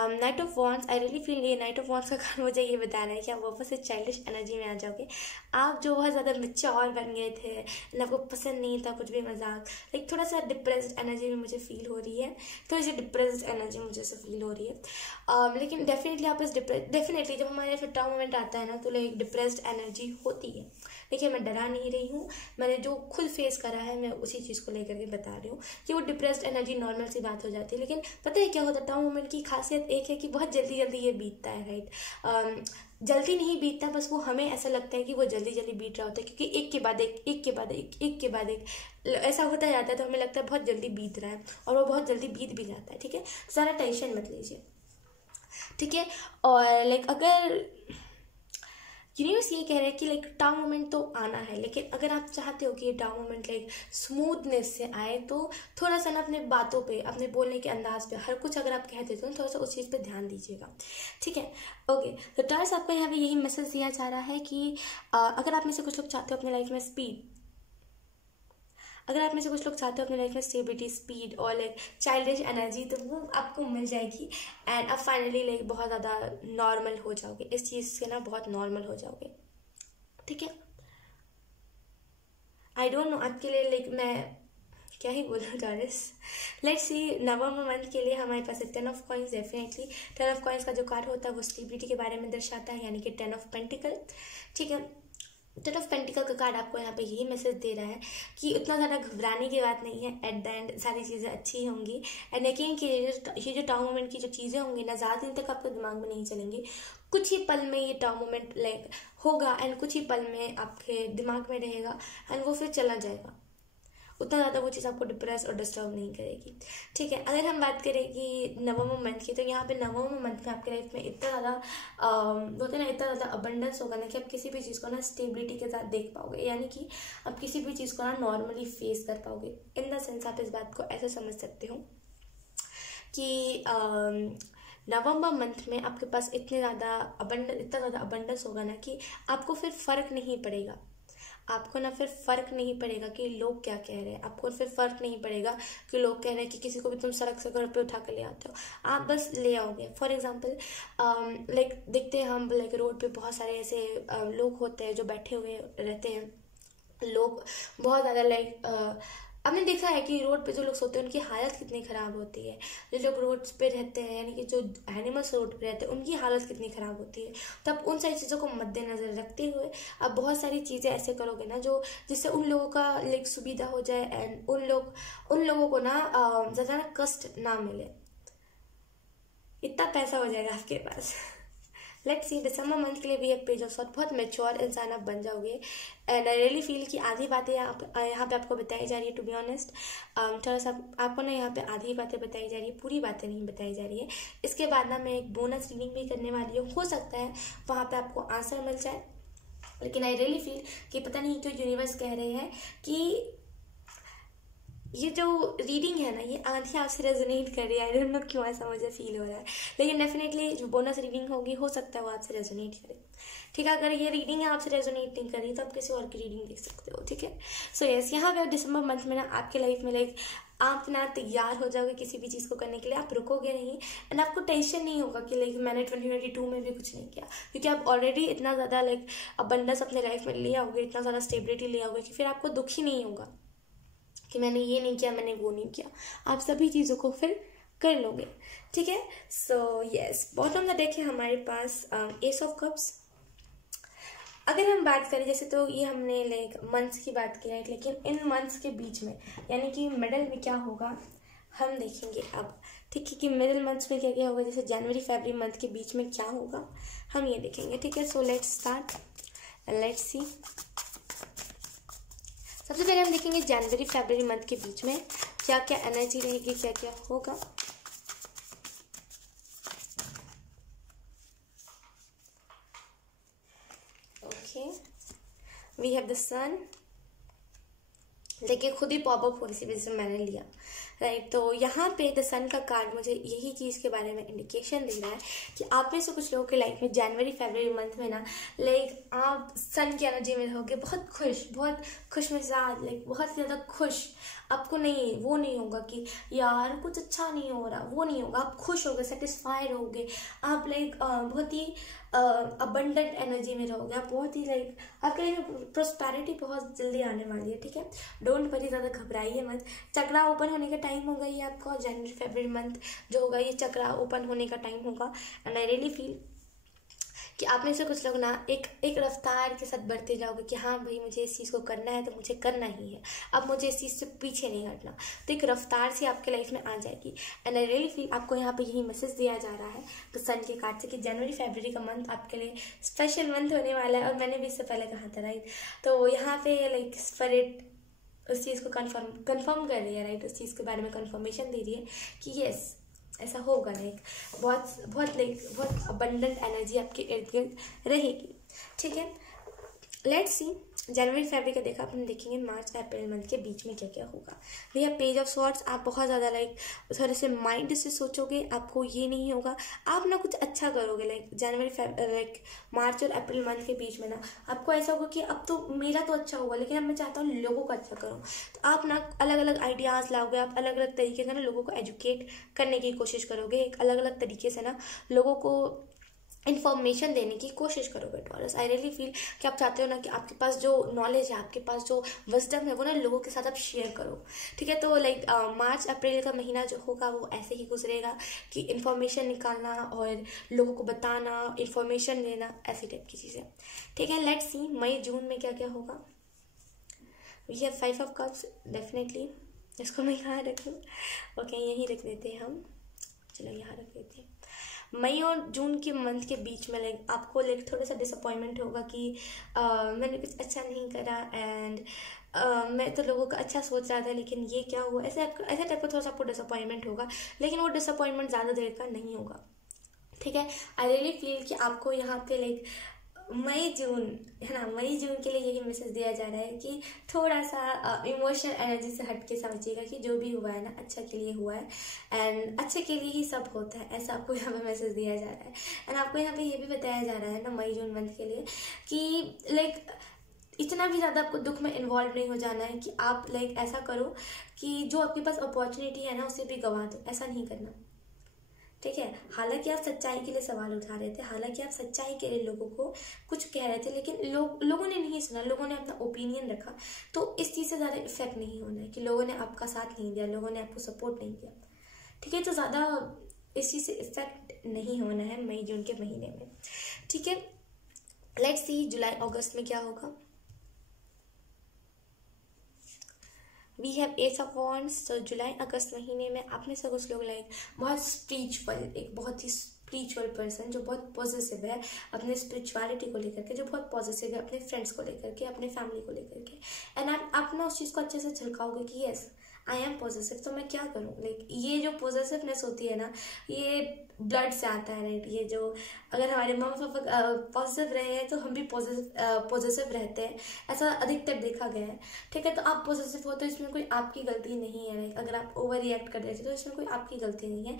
night of wands. I really feel ये नाइट ऑफ वॉन्ड्स का कारण मुझे ये बता रहा है कि आप वापस से चाइल्डिश एनर्जी में आ जाओगे। आप जो बहुत ज़्यादा मैच्योर बन गए थे, आपको पसंद नहीं था कुछ भी मजाक, थोड़ा सा डिप्रेस्ड एनर्जी में मुझे फील हो रही है, थोड़ी सी डिप्रेस्ड एनर्जी मुझे से फील हो रही है। लेकिन डेफिनेटली आप डेफिनेटली जब हमारे फिर टाउन मोमेंट आता है ना, तो डिप्रेस्ड एनर्जी होती है। देखिए, मैं डरा नहीं रही हूँ, मैंने जो खुद फेस करा है मैं उसी चीज़ को लेकर के बता रही हूँ कि वो डिप्रेस्ड एनर्जी नॉर्मल सी बात हो जाती है। लेकिन पता है क्या होता है, टाउन मोमेंट की खासियत एक है कि बहुत जल्दी जल्दी ये बीतता है, राइट। जल्दी नहीं बीतता, बस वो हमें ऐसा लगता है कि वो जल्दी जल्दी बीत रहा होता है, क्योंकि एक के बाद एक ऐसा होता जाता है, तो हमें लगता है बहुत जल्दी बीत रहा है, और वो बहुत जल्दी बीत भी जाता है, ठीक है। ज़्यादा टेंशन मत लीजिए, ठीक है। और अगर यूनिवर्स ये कह रहे हैं कि लाइक डाउन मोमेंट तो आना है, लेकिन अगर आप चाहते हो कि ये डाउन मोमेंट लाइक स्मूथनेस से आए तो थोड़ा सा ना अपने बातों पे, अपने बोलने के अंदाज पे, हर कुछ अगर आप कह देते हो थोड़ा सा उस चीज़ पे ध्यान दीजिएगा, ठीक है। ओके, तो टॉरस आपको यहाँ पे यही मैसेज दिया जा रहा है कि अगर आप में से कुछ लोग चाहते हो अपने लाइफ में स्पीड, अगर आप में से कुछ लोग चाहते हो अपने लाइफ में स्टेबिलिटी, स्पीड और लाइक चाइल्डिश एनर्जी, तो वो आपको मिल जाएगी एंड आप फाइनली लाइक बहुत ज़्यादा नॉर्मल हो जाओगे, इस चीज़ से ना बहुत नॉर्मल हो जाओगे, ठीक है। आई डोंट नो आपके लिए लाइक मैं क्या ही बोलूँ taurus. Let's see, November month के लिए हमारे पास है 10 of coins. Definitely 10 of coins का जो कार्ड होता है वो स्टेबिलिटी के बारे में दर्शाता है, यानी कि 10 ऑफ पेंटिकल, ठीक है। 10 ऑफ पेंटिकल का कार्ड आपको यहाँ पे यही मैसेज दे रहा है कि उतना ज़्यादा घबराने की बात नहीं है, एट द एंड सारी चीज़ें अच्छी होंगी एंड यकीन कि ये जो टाउन मोमेंट की जो चीज़ें होंगी ना, ज़्यादा दिन तक आपके दिमाग में नहीं चलेंगी, कुछ ही पल में ये टाउन मोमेंट लाइक होगा एंड कुछ ही पल में आपके दिमाग में रहेगा एंड वो फिर चला जाएगा, उतना ज़्यादा वो चीज़ आपको डिप्रेस और डिस्टर्ब नहीं करेगी, ठीक है। अगर हम बात करें कि नवंबर मंथ की, तो यहाँ पे नवंबर मंथ में आपके लाइफ में इतना ज़्यादा होता है ना, इतना ज़्यादा अबंडेंस होगा ना कि आप किसी भी चीज़ को ना स्टेबिलिटी के साथ देख पाओगे, यानी कि आप किसी भी चीज़ को ना नॉर्मली फेस कर पाओगे। इन द सेंस आप इस बात को ऐसे समझ सकते हो कि नवंबर मंथ में आपके पास इतने ज़्यादा इतना ज़्यादा अबंडेंस होगा ना कि आपको फिर फ़र्क नहीं पड़ेगा, आपको ना फिर फ़र्क नहीं पड़ेगा कि लोग क्या कह रहे हैं, आपको फिर फ़र्क नहीं पड़ेगा कि लोग कह रहे हैं कि किसी को भी तुम सड़क से घर पे उठा के ले आते हो, आप बस ले आओगे। फॉर एग्जांपल लाइक देखते हैं हम लाइक रोड पे बहुत सारे ऐसे लोग होते हैं जो बैठे हुए रहते हैं, लोग बहुत ज़्यादा लाइक आपने देखा है कि रोड पे जो लोग सोते हैं उनकी हालत कितनी ख़राब होती है, जो लोग रोड पे रहते हैं यानी कि जो एनिमल्स रोड पे रहते हैं उनकी हालत कितनी ख़राब होती है। तो आप उन सारी चीज़ों को मद्देनज़र रखते हुए आप बहुत सारी चीज़ें ऐसे करोगे ना जो जिससे उन लोगों का लाइक सुविधा हो जाए एंड उन लोगों को ना ज़्यादा ना कष्ट ना मिले, इतना पैसा हो जाएगा आपके पास। लेट्स सी, दिसंबर मंथ के लिए भी एक पेज ऑफ सॉर्ट, बहुत मैच्योर इंसान आप बन जाओगे एंड आई रियली फील कि आधी बातें यहाँ पे आपको बताई जा रही है। टू बी ऑनेस्ट थोड़ा सा आपको ना यहाँ पे आधी बातें बताई जा रही है, पूरी बातें नहीं बताई जा रही है। इसके बाद ना मैं एक बोनस रीडिंग भी करने वाली हूँ, हो सकता है वहाँ पे आपको आंसर मिल जाए, लेकिन आई रियली फील कि पता नहीं क्यों यूनिवर्स कह रहे हैं कि ये जो रीडिंग है ना ये आधी आपसे रेजोनेट कर रही है। आई डोंट नो क्यों ऐसा मुझे फील हो रहा है, लेकिन डेफिनेटली जो बोनस रीडिंग होगी हो सकता है वो आपसे रेजोनेट करे, ठीक है। अगर ये रीडिंग है आपसे रेजोनेट नहीं कर रही तो आप किसी और की रीडिंग देख सकते हो, ठीक है। सो यस, यहाँ पे दिसंबर मंथ में ना आपके लाइफ में लाइक आप ना तैयार हो जाओगे किसी भी चीज़ को करने के लिए, आप रुकोगे नहीं एंड आपको टेंशन नहीं होगा कि लाइक मैंने 2022 में भी कुछ नहीं किया, क्योंकि आप ऑलरेडी इतना ज़्यादा लाइक अबंडेंस अपने लाइफ में ले आओगे, इतना ज़्यादा स्टेबिलिटी ले आओगे कि फिर आपको दुख ही नहीं होगा कि मैंने ये नहीं किया, मैंने वो नहीं किया, आप सभी चीज़ों को फिर कर लोगे, ठीक है। So yes, bottom the deck है हमारे पास एस ऑफ कप्स। अगर हम बात करें जैसे तो ये हमने लाइक मंथ्स की बात की राइट, लेकिन इन मंथ्स के बीच में यानी कि मिडल में क्या होगा हम देखेंगे अब, ठीक है, कि मिडिल मंथ्स में क्या क्या होगा, जैसे जनवरी फरवरी मंथ के बीच में क्या होगा हम ये देखेंगे, ठीक है। So let's start, let's see. सबसे पहले हम देखेंगे जनवरी फरवरी मंथ के बीच में क्या क्या एनर्जी रहेगी, क्या क्या होगा। ओके, वी हैव द सन, देखिए खुद ही पॉपअप हो इसी वजह से मैंने लिया राइट। तो यहाँ पे द सन का कार्ड मुझे यही चीज़ के बारे में इंडिकेशन दे रहा है कि आप में से कुछ लोगों की लाइफ में जनवरी फरवरी मंथ में ना लाइक आप सन की एनर्जी में रहोगे, बहुत खुश मिजाज, लाइक बहुत ज़्यादा खुश। आपको नहीं वो नहीं होगा कि यार कुछ अच्छा नहीं हो रहा, वो नहीं होगा, आप खुश होगे, सेटिस्फाइड होगे, आप लाइक बहुत ही अबंडेंट एनर्जी में रहोगे, आप बहुत ही लाइक आपके लाइफ में प्रोस्पेरिटी बहुत जल्दी आने वाली है, ठीक है। डोंट वरी, ज़्यादा घबराइए मत। चक्रा ओपन होने का टाइम होगा ये आपका, जनवरी फरवरी मंथ जो होगा ये चक्रा ओपन होने का टाइम होगा एंड आई रियली फील कि आप में से कुछ लोग ना एक रफ्तार के साथ बढ़ते जाओगे कि हाँ भाई मुझे इस चीज़ को करना है तो मुझे करना ही है, अब मुझे इस चीज़ से पीछे नहीं हटना, तो एक रफ्तार से आपके लाइफ में आ जाएगी एंड आई रियली फील आपको यहाँ पे यही मैसेज दिया जा रहा है तो सन के कार्ड से कि जनवरी फरवरी का मंथ आपके लिए स्पेशल मंथ होने वाला है। और मैंने भी इससे पहले कहा था राइट, तो यहाँ पे लाइक स्पिरिट उस चीज़ को कन्फर्म कर रही है राइट, उस चीज़ के बारे में कन्फर्मेशन दे रही है कि येस ऐसा होगा, लाइक बहुत बहुत लाइक बहुत अबंडेंट एनर्जी आपके इर्द गिर्द रहेगी। ठीक है, लेट्स सी जनवरी फरवरी का देखा, अपन देखेंगे मार्च अप्रैल मंथ के बीच में क्या क्या होगा। भैया पेज ऑफ स्वॉर्ड्स, आप बहुत ज़्यादा लाइक थोड़े से माइंड से सोचोगे, आपको ये नहीं होगा, आप ना कुछ अच्छा करोगे। लाइक जनवरी लाइक मार्च और अप्रैल मंथ के बीच में ना आपको ऐसा होगा कि अब तो मेरा तो अच्छा होगा, लेकिन अब मैं चाहता हूँ लोगों को अच्छा करूँ। तो आप ना अलग अलग आइडियाज़ लाओगे, आप अलग अलग तरीके से ना लोगों को एजुकेट करने की कोशिश करोगे, एक अलग अलग तरीके से ना लोगों को इन्फॉर्मेशन देने की कोशिश करोगे टॉरस। आई रियली फील कि आप चाहते हो ना कि आपके पास जो नॉलेज है, आपके पास जो विजडम है, वो ना लोगों के साथ आप शेयर करो। ठीक है, तो लाइक मार्च अप्रैल का महीना जो होगा वो ऐसे ही गुजरेगा कि इन्फॉर्मेशन निकालना और लोगों को बताना, इन्फॉर्मेशन लेना, ऐसी टाइप की चीज़ें। ठीक है, लेट्स सी मई जून में क्या क्या होगा। We have 5 of cups, definitely. इसको मैं यहाँ रखूँ, ओके यहीं रख देते हैं हम, चलो यहाँ रख देते हैं। मई और जून के मंथ के बीच में लाइक आपको लाइक थोड़ा सा डिसअपॉइंटमेंट होगा कि मैंने कुछ अच्छा नहीं करा, एंड मैं तो लोगों का अच्छा सोच रहा था लेकिन ये क्या हुआ, ऐसे टाइप का थोड़ा सा आपको डिसअपॉइंटमेंट होगा, लेकिन वो डिसअपॉइंटमेंट ज़्यादा देर का नहीं होगा। ठीक है, आई रियली फील कि आपको यहाँ पे लाइक मई जून है ना, मई जून के लिए यही मैसेज दिया जा रहा है कि थोड़ा सा इमोशनल एनर्जी से हट के समझिएगा कि जो भी हुआ है ना अच्छा के लिए हुआ है, एंड अच्छे के लिए ही सब होता है, ऐसा आपको यहाँ पे मैसेज दिया जा रहा है। एंड आपको यहाँ पे ये भी बताया जा रहा है ना मई जून मंथ के लिए कि लाइक इतना भी ज़्यादा आपको दुख में इन्वॉल्व नहीं हो जाना है कि आप लाइक ऐसा करो कि जो आपके पास अपॉर्चुनिटी है ना उसे भी गंवा दो, ऐसा नहीं करना। ठीक है, हालांकि आप सच्चाई के लिए सवाल उठा रहे थे, हालांकि आप सच्चाई के लिए लोगों को कुछ कह रहे थे, लेकिन लोगों ने नहीं सुना, लोगों ने अपना ओपिनियन रखा। तो इस चीज़ से ज़्यादा इफेक्ट नहीं होना है कि लोगों ने आपका साथ नहीं दिया, लोगों ने आपको सपोर्ट नहीं किया। ठीक है, तो ज़्यादा इस चीज़ से इफेक्ट नहीं होना है मई जून के महीने में। ठीक है, लेट्स सी जुलाई अगस्त में क्या होगा। We have 8 of wands. तो जुलाई अगस्त महीने में आप में से कुछ लोग लाइक बहुत स्पिरिचुअल, एक बहुत ही स्पिरिचुअल पर्सन जो बहुत पॉजिटिव है अपने स्पिरिचुअलिटी को लेकर के, जो बहुत पॉजिटिव है अपने फ्रेंड्स को लेकर के, अपने फैमिली को लेकर के, एंड आप ना उस चीज़ को अच्छे से झलकाओगे कि यस आई एम पॉजिटिव, तो मैं क्या करूँ। लाइक ये जो पॉजिटिवनेस होती है ना, ये ब्लड से आता है, राइट। ये जो अगर हमारे मम्मी पापा पॉजिटिव रहे हैं तो हम भी पॉजिटिव रहते हैं, ऐसा अधिकतर देखा गया है। ठीक है, तो आप पॉजिटिव हो तो इसमें कोई आपकी गलती नहीं है। लाइक अगर आप ओवर रिएक्ट कर रहे थे तो इसमें कोई आपकी गलती नहीं है।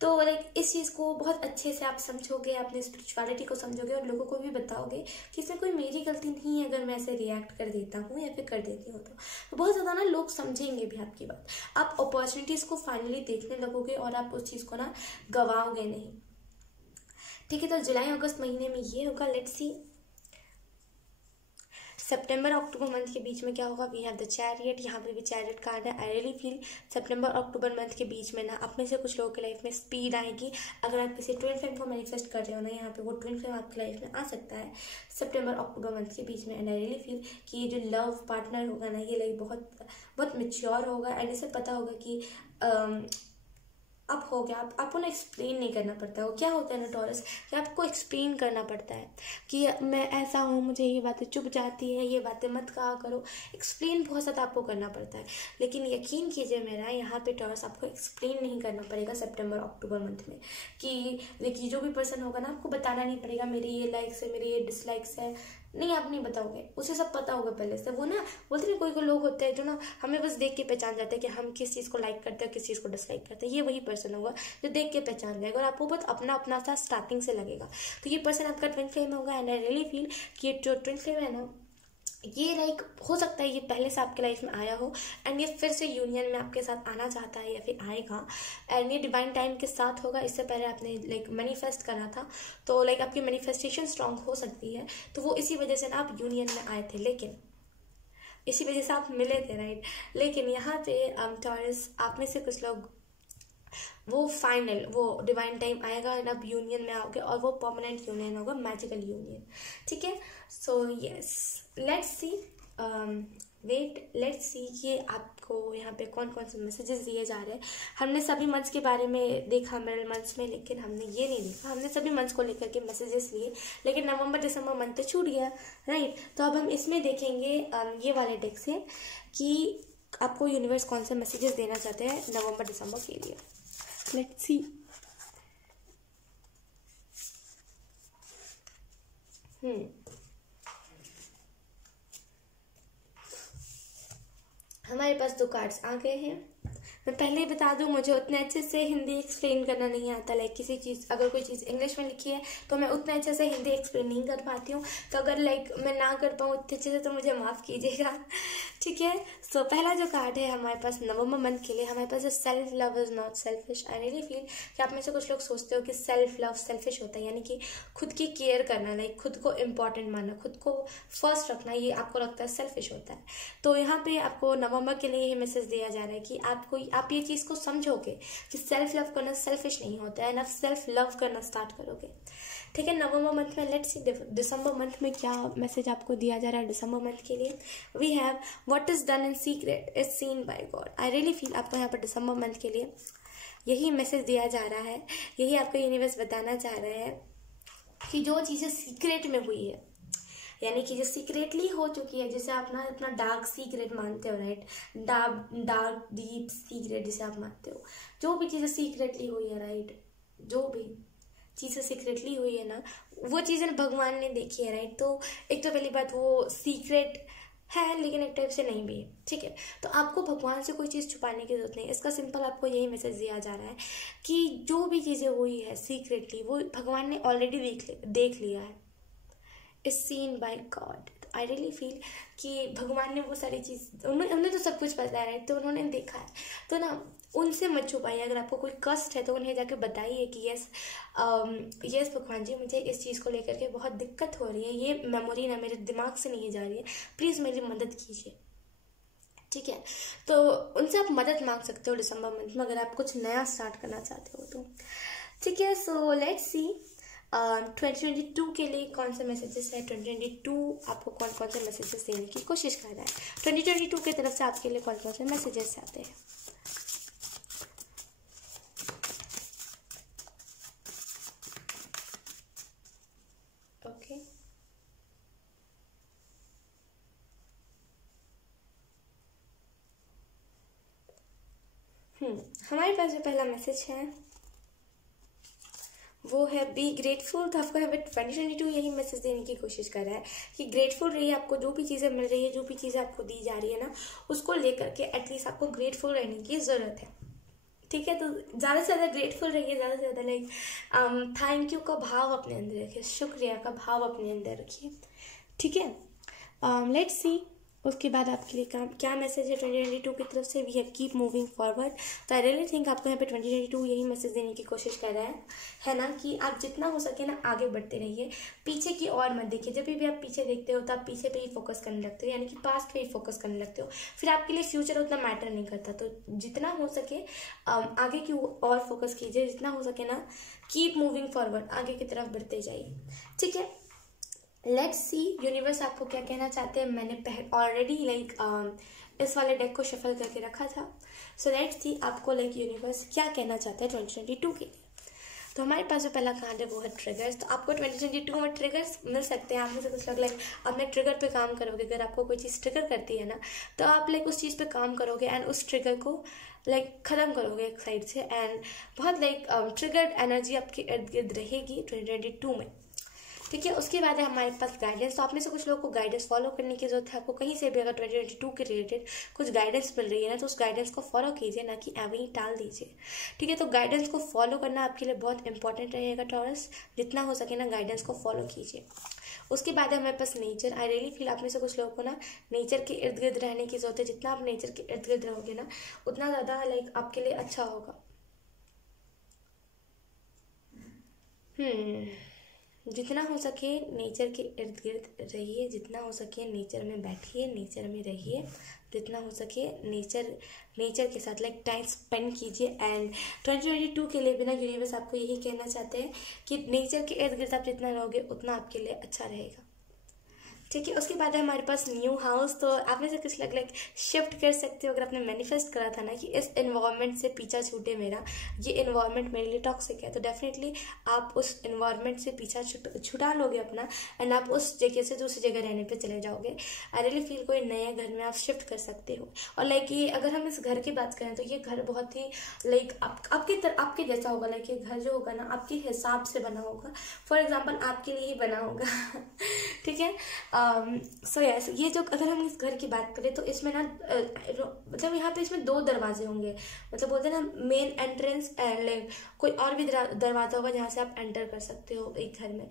तो लाइक इस चीज़ को बहुत अच्छे से आप समझोगे, अपनी स्पिरिचुअलिटी को समझोगे और लोगों को भी बताओगे कि इसमें कोई मेरी गलती नहीं है अगर मैं ऐसे रिएक्ट कर देता हूँ या फिर कर देती हूँ। तो बहुत ज़्यादा ना लोग समझेंगे भी आपकी बात, आप अपॉर्चुनिटीज़ को फाइनली देखने लगोगे और आप उस चीज़ को ना गवाओगे नहीं। ठीक है, तो जुलाई अगस्त महीने में ये होगा। Let's see September October month के बीच में क्या होगा। वी हैव द चैरियट, यहाँ पे भी चैरियट कार्ड है। आई रियली फील सितंबर अक्टूबर मंथ के बीच में ना आप में से कुछ लोगों की लाइफ में स्पीड आएगी। अगर आप किसी ट्विन फ्लेम को मैनिफेस्ट कर रहे हो ना, यहाँ पे वो ट्विन फ्लेम आपकी लाइफ में आ सकता है सितंबर अक्टूबर मंथ के बीच में। एंड आई रियली फील कि ये जो लव पार्टनर होगा ना, ये लाइक बहुत मैच्योर होगा एंड इसे पता होगा कि अब हो गया। आपको ना एक्सप्लेन नहीं करना पड़ता। वो क्या होता है ना टॉरस, कि आपको एक्सप्लेन करना पड़ता है कि मैं ऐसा हूँ, मुझे ये बातें चुभ जाती है, ये बातें मत कहा करो। एक्सप्लेन बहुत ज़्यादा आपको करना पड़ता है, लेकिन यकीन कीजिए मेरा, यहाँ पे टॉरस आपको एक्सप्लेन नहीं करना पड़ेगा सितंबर अक्टूबर मंथ में। कि देखिए जो भी पर्सन होगा ना, आपको बताना नहीं पड़ेगा मेरी ये लाइक्स है, मेरी ये डिसलाइक्स है, नहीं आप नहीं बताओगे, उसे सब पता होगा पहले से। वो ना बोलते हैं कोई लोग होते हैं जो ना हमें बस देख के पहचान जाते हैं कि हम किस चीज़ को लाइक करते हैं, किस चीज़ को डिसलाइक करते हैं। ये वही पर्सन होगा जो देख के पहचान जाएगा और आपको बहुत अपना अपना सा स्टार्टिंग से लगेगा। तो ये पर्सन आपका ट्विन फ्लेम होगा। एंड आई रियली फील कि ये जो ट्विन फ्लेम है ना, ये लाइक हो सकता है ये पहले से आपके लाइफ में आया हो एंड ये फिर से यूनियन में आपके साथ आना चाहता है या फिर आएगा। एंड ये डिवाइन टाइम के साथ होगा। इससे पहले आपने लाइक मैनिफेस्ट करा था, तो लाइक आपकी मैनिफेस्टेशन स्ट्रांग हो सकती है। तो वो इसी वजह से ना आप यूनियन में आए थे, लेकिन इसी वजह से आप मिले थे, राइट। लेकिन यहाँ पे टॉरस आप में से कुछ लोग वो फाइनल, वो डिवाइन टाइम आएगा एंड आप यूनियन में आओगे और वो परमानेंट यूनियन होगा, मैजिकल यूनियन। ठीक है, so yes let's see let's see ये आपको यहाँ पे कौन कौन से मैसेजेस दिए जा रहे हैं। हमने सभी मंथ्स के बारे में देखा मिडल मंथ्स में, लेकिन हमने ये नहीं देखा, हमने सभी मंथ्स को लेकर के मैसेजेस लिए, लेकिन नवंबर दिसंबर मंथ तो छूट गया, राइट। तो अब हम इसमें देखेंगे ये वाले डेक से कि आपको यूनिवर्स कौन से मैसेजेस देना चाहते हैं नवंबर दिसंबर के लिए। Let's see. हमारे पास 2 कार्ड्स आ गए हैं। मैं पहले ही बता दूं, मुझे उतने अच्छे से हिंदी एक्सप्लेन करना नहीं आता। लाइक किसी चीज़, अगर कोई चीज़ इंग्लिश में लिखी है तो मैं उतने अच्छे से हिंदी एक्सप्लेन नहीं कर पाती हूँ। तो अगर लाइक मैं ना कर पाऊँ उतने अच्छे से तो मुझे माफ़ कीजिएगा, ठीक है। सो पहला जो कार्ड है हमारे पास नवंबर मंथ के लिए, हमारे पास self love is not selfish. I really feel कि आप में से कुछ लोग सोचते हो कि सेल्फ लव सेल्फिश होता है, यानी कि खुद की केयर करना, लाइक खुद को इम्पॉर्टेंट मानना, खुद को फर्स्ट रखना, ये आपको लगता है सेल्फिश होता है। तो यहाँ पे आपको नवंबर के लिए ये मैसेज दिया जा रहा है कि आप ये चीज़ को समझोगे कि सेल्फ लव करना सेल्फिश नहीं होता है, ना सेल्फ लव करना स्टार्ट करोगे, ठीक है। नवंबर मंथ में लेट्स सी दिसंबर मंथ में क्या मैसेज आपको दिया जा रहा है। दिसंबर मंथ के लिए we have what is done in secret is seen by God. I really feel आपको यहाँ पर दिसंबर मंथ के लिए यही मैसेज दिया जा रहा है, यही आपको यूनिवर्स बताना चाह रहे हैं कि जो चीज़ें सीक्रेट में हुई है, यानी कि जो सीक्रेटली हो चुकी है, जिसे आप ना अपना डार्क सीक्रेट मानते हो, राइट, डार्क डीप सीक्रेट जिसे आप मानते हो, जो भी चीज़ें सीक्रेटली हुई है, राइट, जो भी चीज़ें सीक्रेटली हुई है ना, वो चीज़ें भगवान ने देखी है, राइट। तो एक तो पहली बात, वो सीक्रेट है लेकिन एक टाइप से नहीं भी है, ठीक है। तो आपको भगवान से कोई चीज़ छुपाने की जरूरत नहीं, इसका सिंपल आपको यही मैसेज दिया जा रहा है कि जो भी चीज़ें हुई है सीक्रेटली, वो भगवान ने ऑलरेडी देख लिया है, is seen by God. I really feel कि भगवान ने वो सारी चीज़, उन्हें तो सब कुछ पता है, तो उन्होंने देखा है। तो ना उनसे मत छुपाइए। अगर आपको कोई कष्ट है तो उन्हें जाके बताइए कि यस भगवान जी, मुझे इस चीज़ को लेकर के बहुत दिक्कत हो रही है, ये मेमोरी ना मेरे दिमाग से नहीं जा रही है, प्लीज़ मेरी मदद कीजिए, ठीक है। तो उनसे आप मदद मांग सकते हो दिसंबर मंथ में, अगर आप कुछ नया स्टार्ट करना चाहते हो तो, ठीक है। सो लेट्स सी 2022 के लिए कौन से मैसेजेस है। 2022 आपको कौन कौन से मैसेजेस देने की कोशिश कर रहा है। 2022 की तरफ से आपके लिए कौन कौन से मैसेजेस आते हैं। ओके, हमारे पास जो पहला मैसेज है वो है बी ग्रेटफुल। तो आपको यहाँ पे 2022 यही मैसेज देने की कोशिश कर रहा है कि ग्रेटफुल रहिए, आपको जो भी चीज़ें मिल रही है, जो भी चीज़ें आपको दी जा रही है ना, उसको लेकर के एटलीस्ट आपको ग्रेटफुल रहने की ज़रूरत है, ठीक है। तो ज़्यादा से ज़्यादा ग्रेटफुल रहिए, ज़्यादा से ज़्यादा लाइक थैंक यू का भाव अपने अंदर रखिए, शुक्रिया का भाव अपने अंदर रखिए, ठीक है। लेट्स सी उसके बाद आपके लिए क्या मैसेज है 2022 की तरफ से। We have keep moving forward. तो आई रियली थिंक आपको यहाँ पे 2022 यही मैसेज देने की कोशिश कर रहा है ना, कि आप जितना हो सके ना आगे बढ़ते रहिए, पीछे की ओर मत देखिए। जब भी आप पीछे देखते हो तो आप पीछे पे ही फोकस करने लगते हो, यानी कि पास्ट पे ही फोकस करने लगते हो, फिर आपके लिए फ्यूचर उतना मैटर नहीं करता। तो जितना हो सके आगे की ओर फोकस कीजिए, जितना हो सके ना कीप मूविंग फॉरवर्ड, आगे की तरफ बढ़ते जाइए, ठीक है। लेट्स सी यूनिवर्स आपको क्या कहना चाहते हैं। मैंने ऑलरेडी लाइक इस वाले डेक को शफल करके रखा था। सो लेट्स सी आपको लाइक यूनिवर्स क्या कहना चाहते हैं 2022 के लिए। तो हमारे पास जो पहला कार्ड है वो है ट्रिगर्स। तो आपको 2022 में ट्रिगर्स मिल सकते हैं। आप में से कुछ लोग लाइक अपने ट्रिगर पे काम करोगे। अगर आपको कोई चीज़ ट्रिगर करती है ना, तो आप लाइक उस चीज़ पे काम करोगे एंड उस ट्रिगर को लाइक ख़त्म करोगे एक साइड से, एंड बहुत लाइक ट्रिगर्ड एनर्जी आपके इर्द गिर्द रहेगी 2022 में, ठीक है। उसके बाद है हमारे पास गाइडेंस। तो आप में से कुछ लोगों को गाइडेंस फॉलो करने की जरूरत है। आपको कहीं से भी अगर 2022 के रिलेटेड कुछ गाइडेंस मिल रही है ना, तो उस गाइडेंस को फॉलो कीजिए, ना कि ऐਵੇਂ ही टाल दीजिए, ठीक है। तो गाइडेंस को फॉलो करना आपके लिए बहुत इंपॉर्टेंट रहेगा टॉरस। जितना हो सके ना गाइडेंस को फॉलो कीजिए। उसके बाद है हमारे पास नेचर। आई रियली फील आप में से कुछ लोगों को ना नेचर के इर्द गिर्द रहने की जरूरत है। जितना आप नेचर के इर्द गिर्द रहोगे ना, उतना ज़्यादा लाइक आपके लिए अच्छा होगा। जितना हो सके नेचर के इर्द गिर्द रहिए, जितना हो सके नेचर में बैठिए, नेचर में रहिए, जितना हो सके नेचर के साथ लाइक टाइम स्पेंड कीजिए। एंड 2022 के लिए भी ना यूनिवर्स आपको यही कहना चाहते हैं कि नेचर के इर्द गिर्द आप जितना रहोगे उतना आपके लिए अच्छा रहेगा, ठीक है। उसके बाद है हमारे पास न्यू हाउस। तो आप में से कुछ लग लाइक शिफ्ट कर सकते हो। अगर आपने मैनिफेस्ट करा था ना कि इस एनवायरनमेंट से पीछा छूटे मेरा, ये एनवायरनमेंट मेरे लिए टॉक्सिक है, तो डेफिनेटली आप उस एनवायरनमेंट से पीछा छुड़ा लोगे अपना, एंड आप उस जगह से दूसरी जगह रहने पे चले जाओगे। आई रियली फील कोई नए घर में आप शिफ्ट कर सकते हो। और लाइक ये अगर हम इस घर की बात करें तो ये घर बहुत ही लाइक आपके जैसा होगा। लाइक ये घर जो होगा ना आपके हिसाब से बना होगा, फॉर एग्जाम्पल आपके लिए ही बना होगा। ठीक है। सो यस, ये जो अगर हम इस घर की बात करें तो इसमें ना मतलब यहाँ पे इसमें 2 दरवाजे होंगे। मतलब बोलते हैं ना मेन एंट्रेंस एंड लाइक कोई और भी दरवाजा होगा जहाँ से आप एंटर कर सकते हो एक घर में।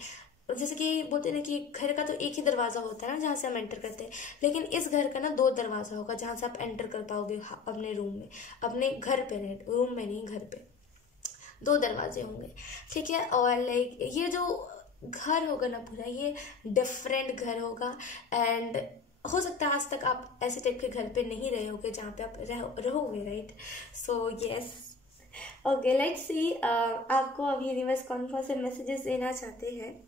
जैसे कि बोलते हैं ना कि घर का तो एक ही दरवाजा होता है ना जहाँ से हम एंटर करते हैं, लेकिन इस घर का ना 2 दरवाजा होगा जहाँ से आप एंटर कर पाओगे अपने रूम में, अपने घर पे, रूम में नहीं, घर पे 2 दरवाजे होंगे। ठीक है। और लाइक ये जो घर होगा ना पूरा, ये डिफरेंट घर होगा, एंड हो सकता है आज तक आप ऐसे टाइप के घर पे नहीं रहे होगे जहाँ पे आप रहोगे, right. So yes, okay, let's सी आपको अब यूनिवर्स कौन कौन से मैसेजेस देना चाहते हैं।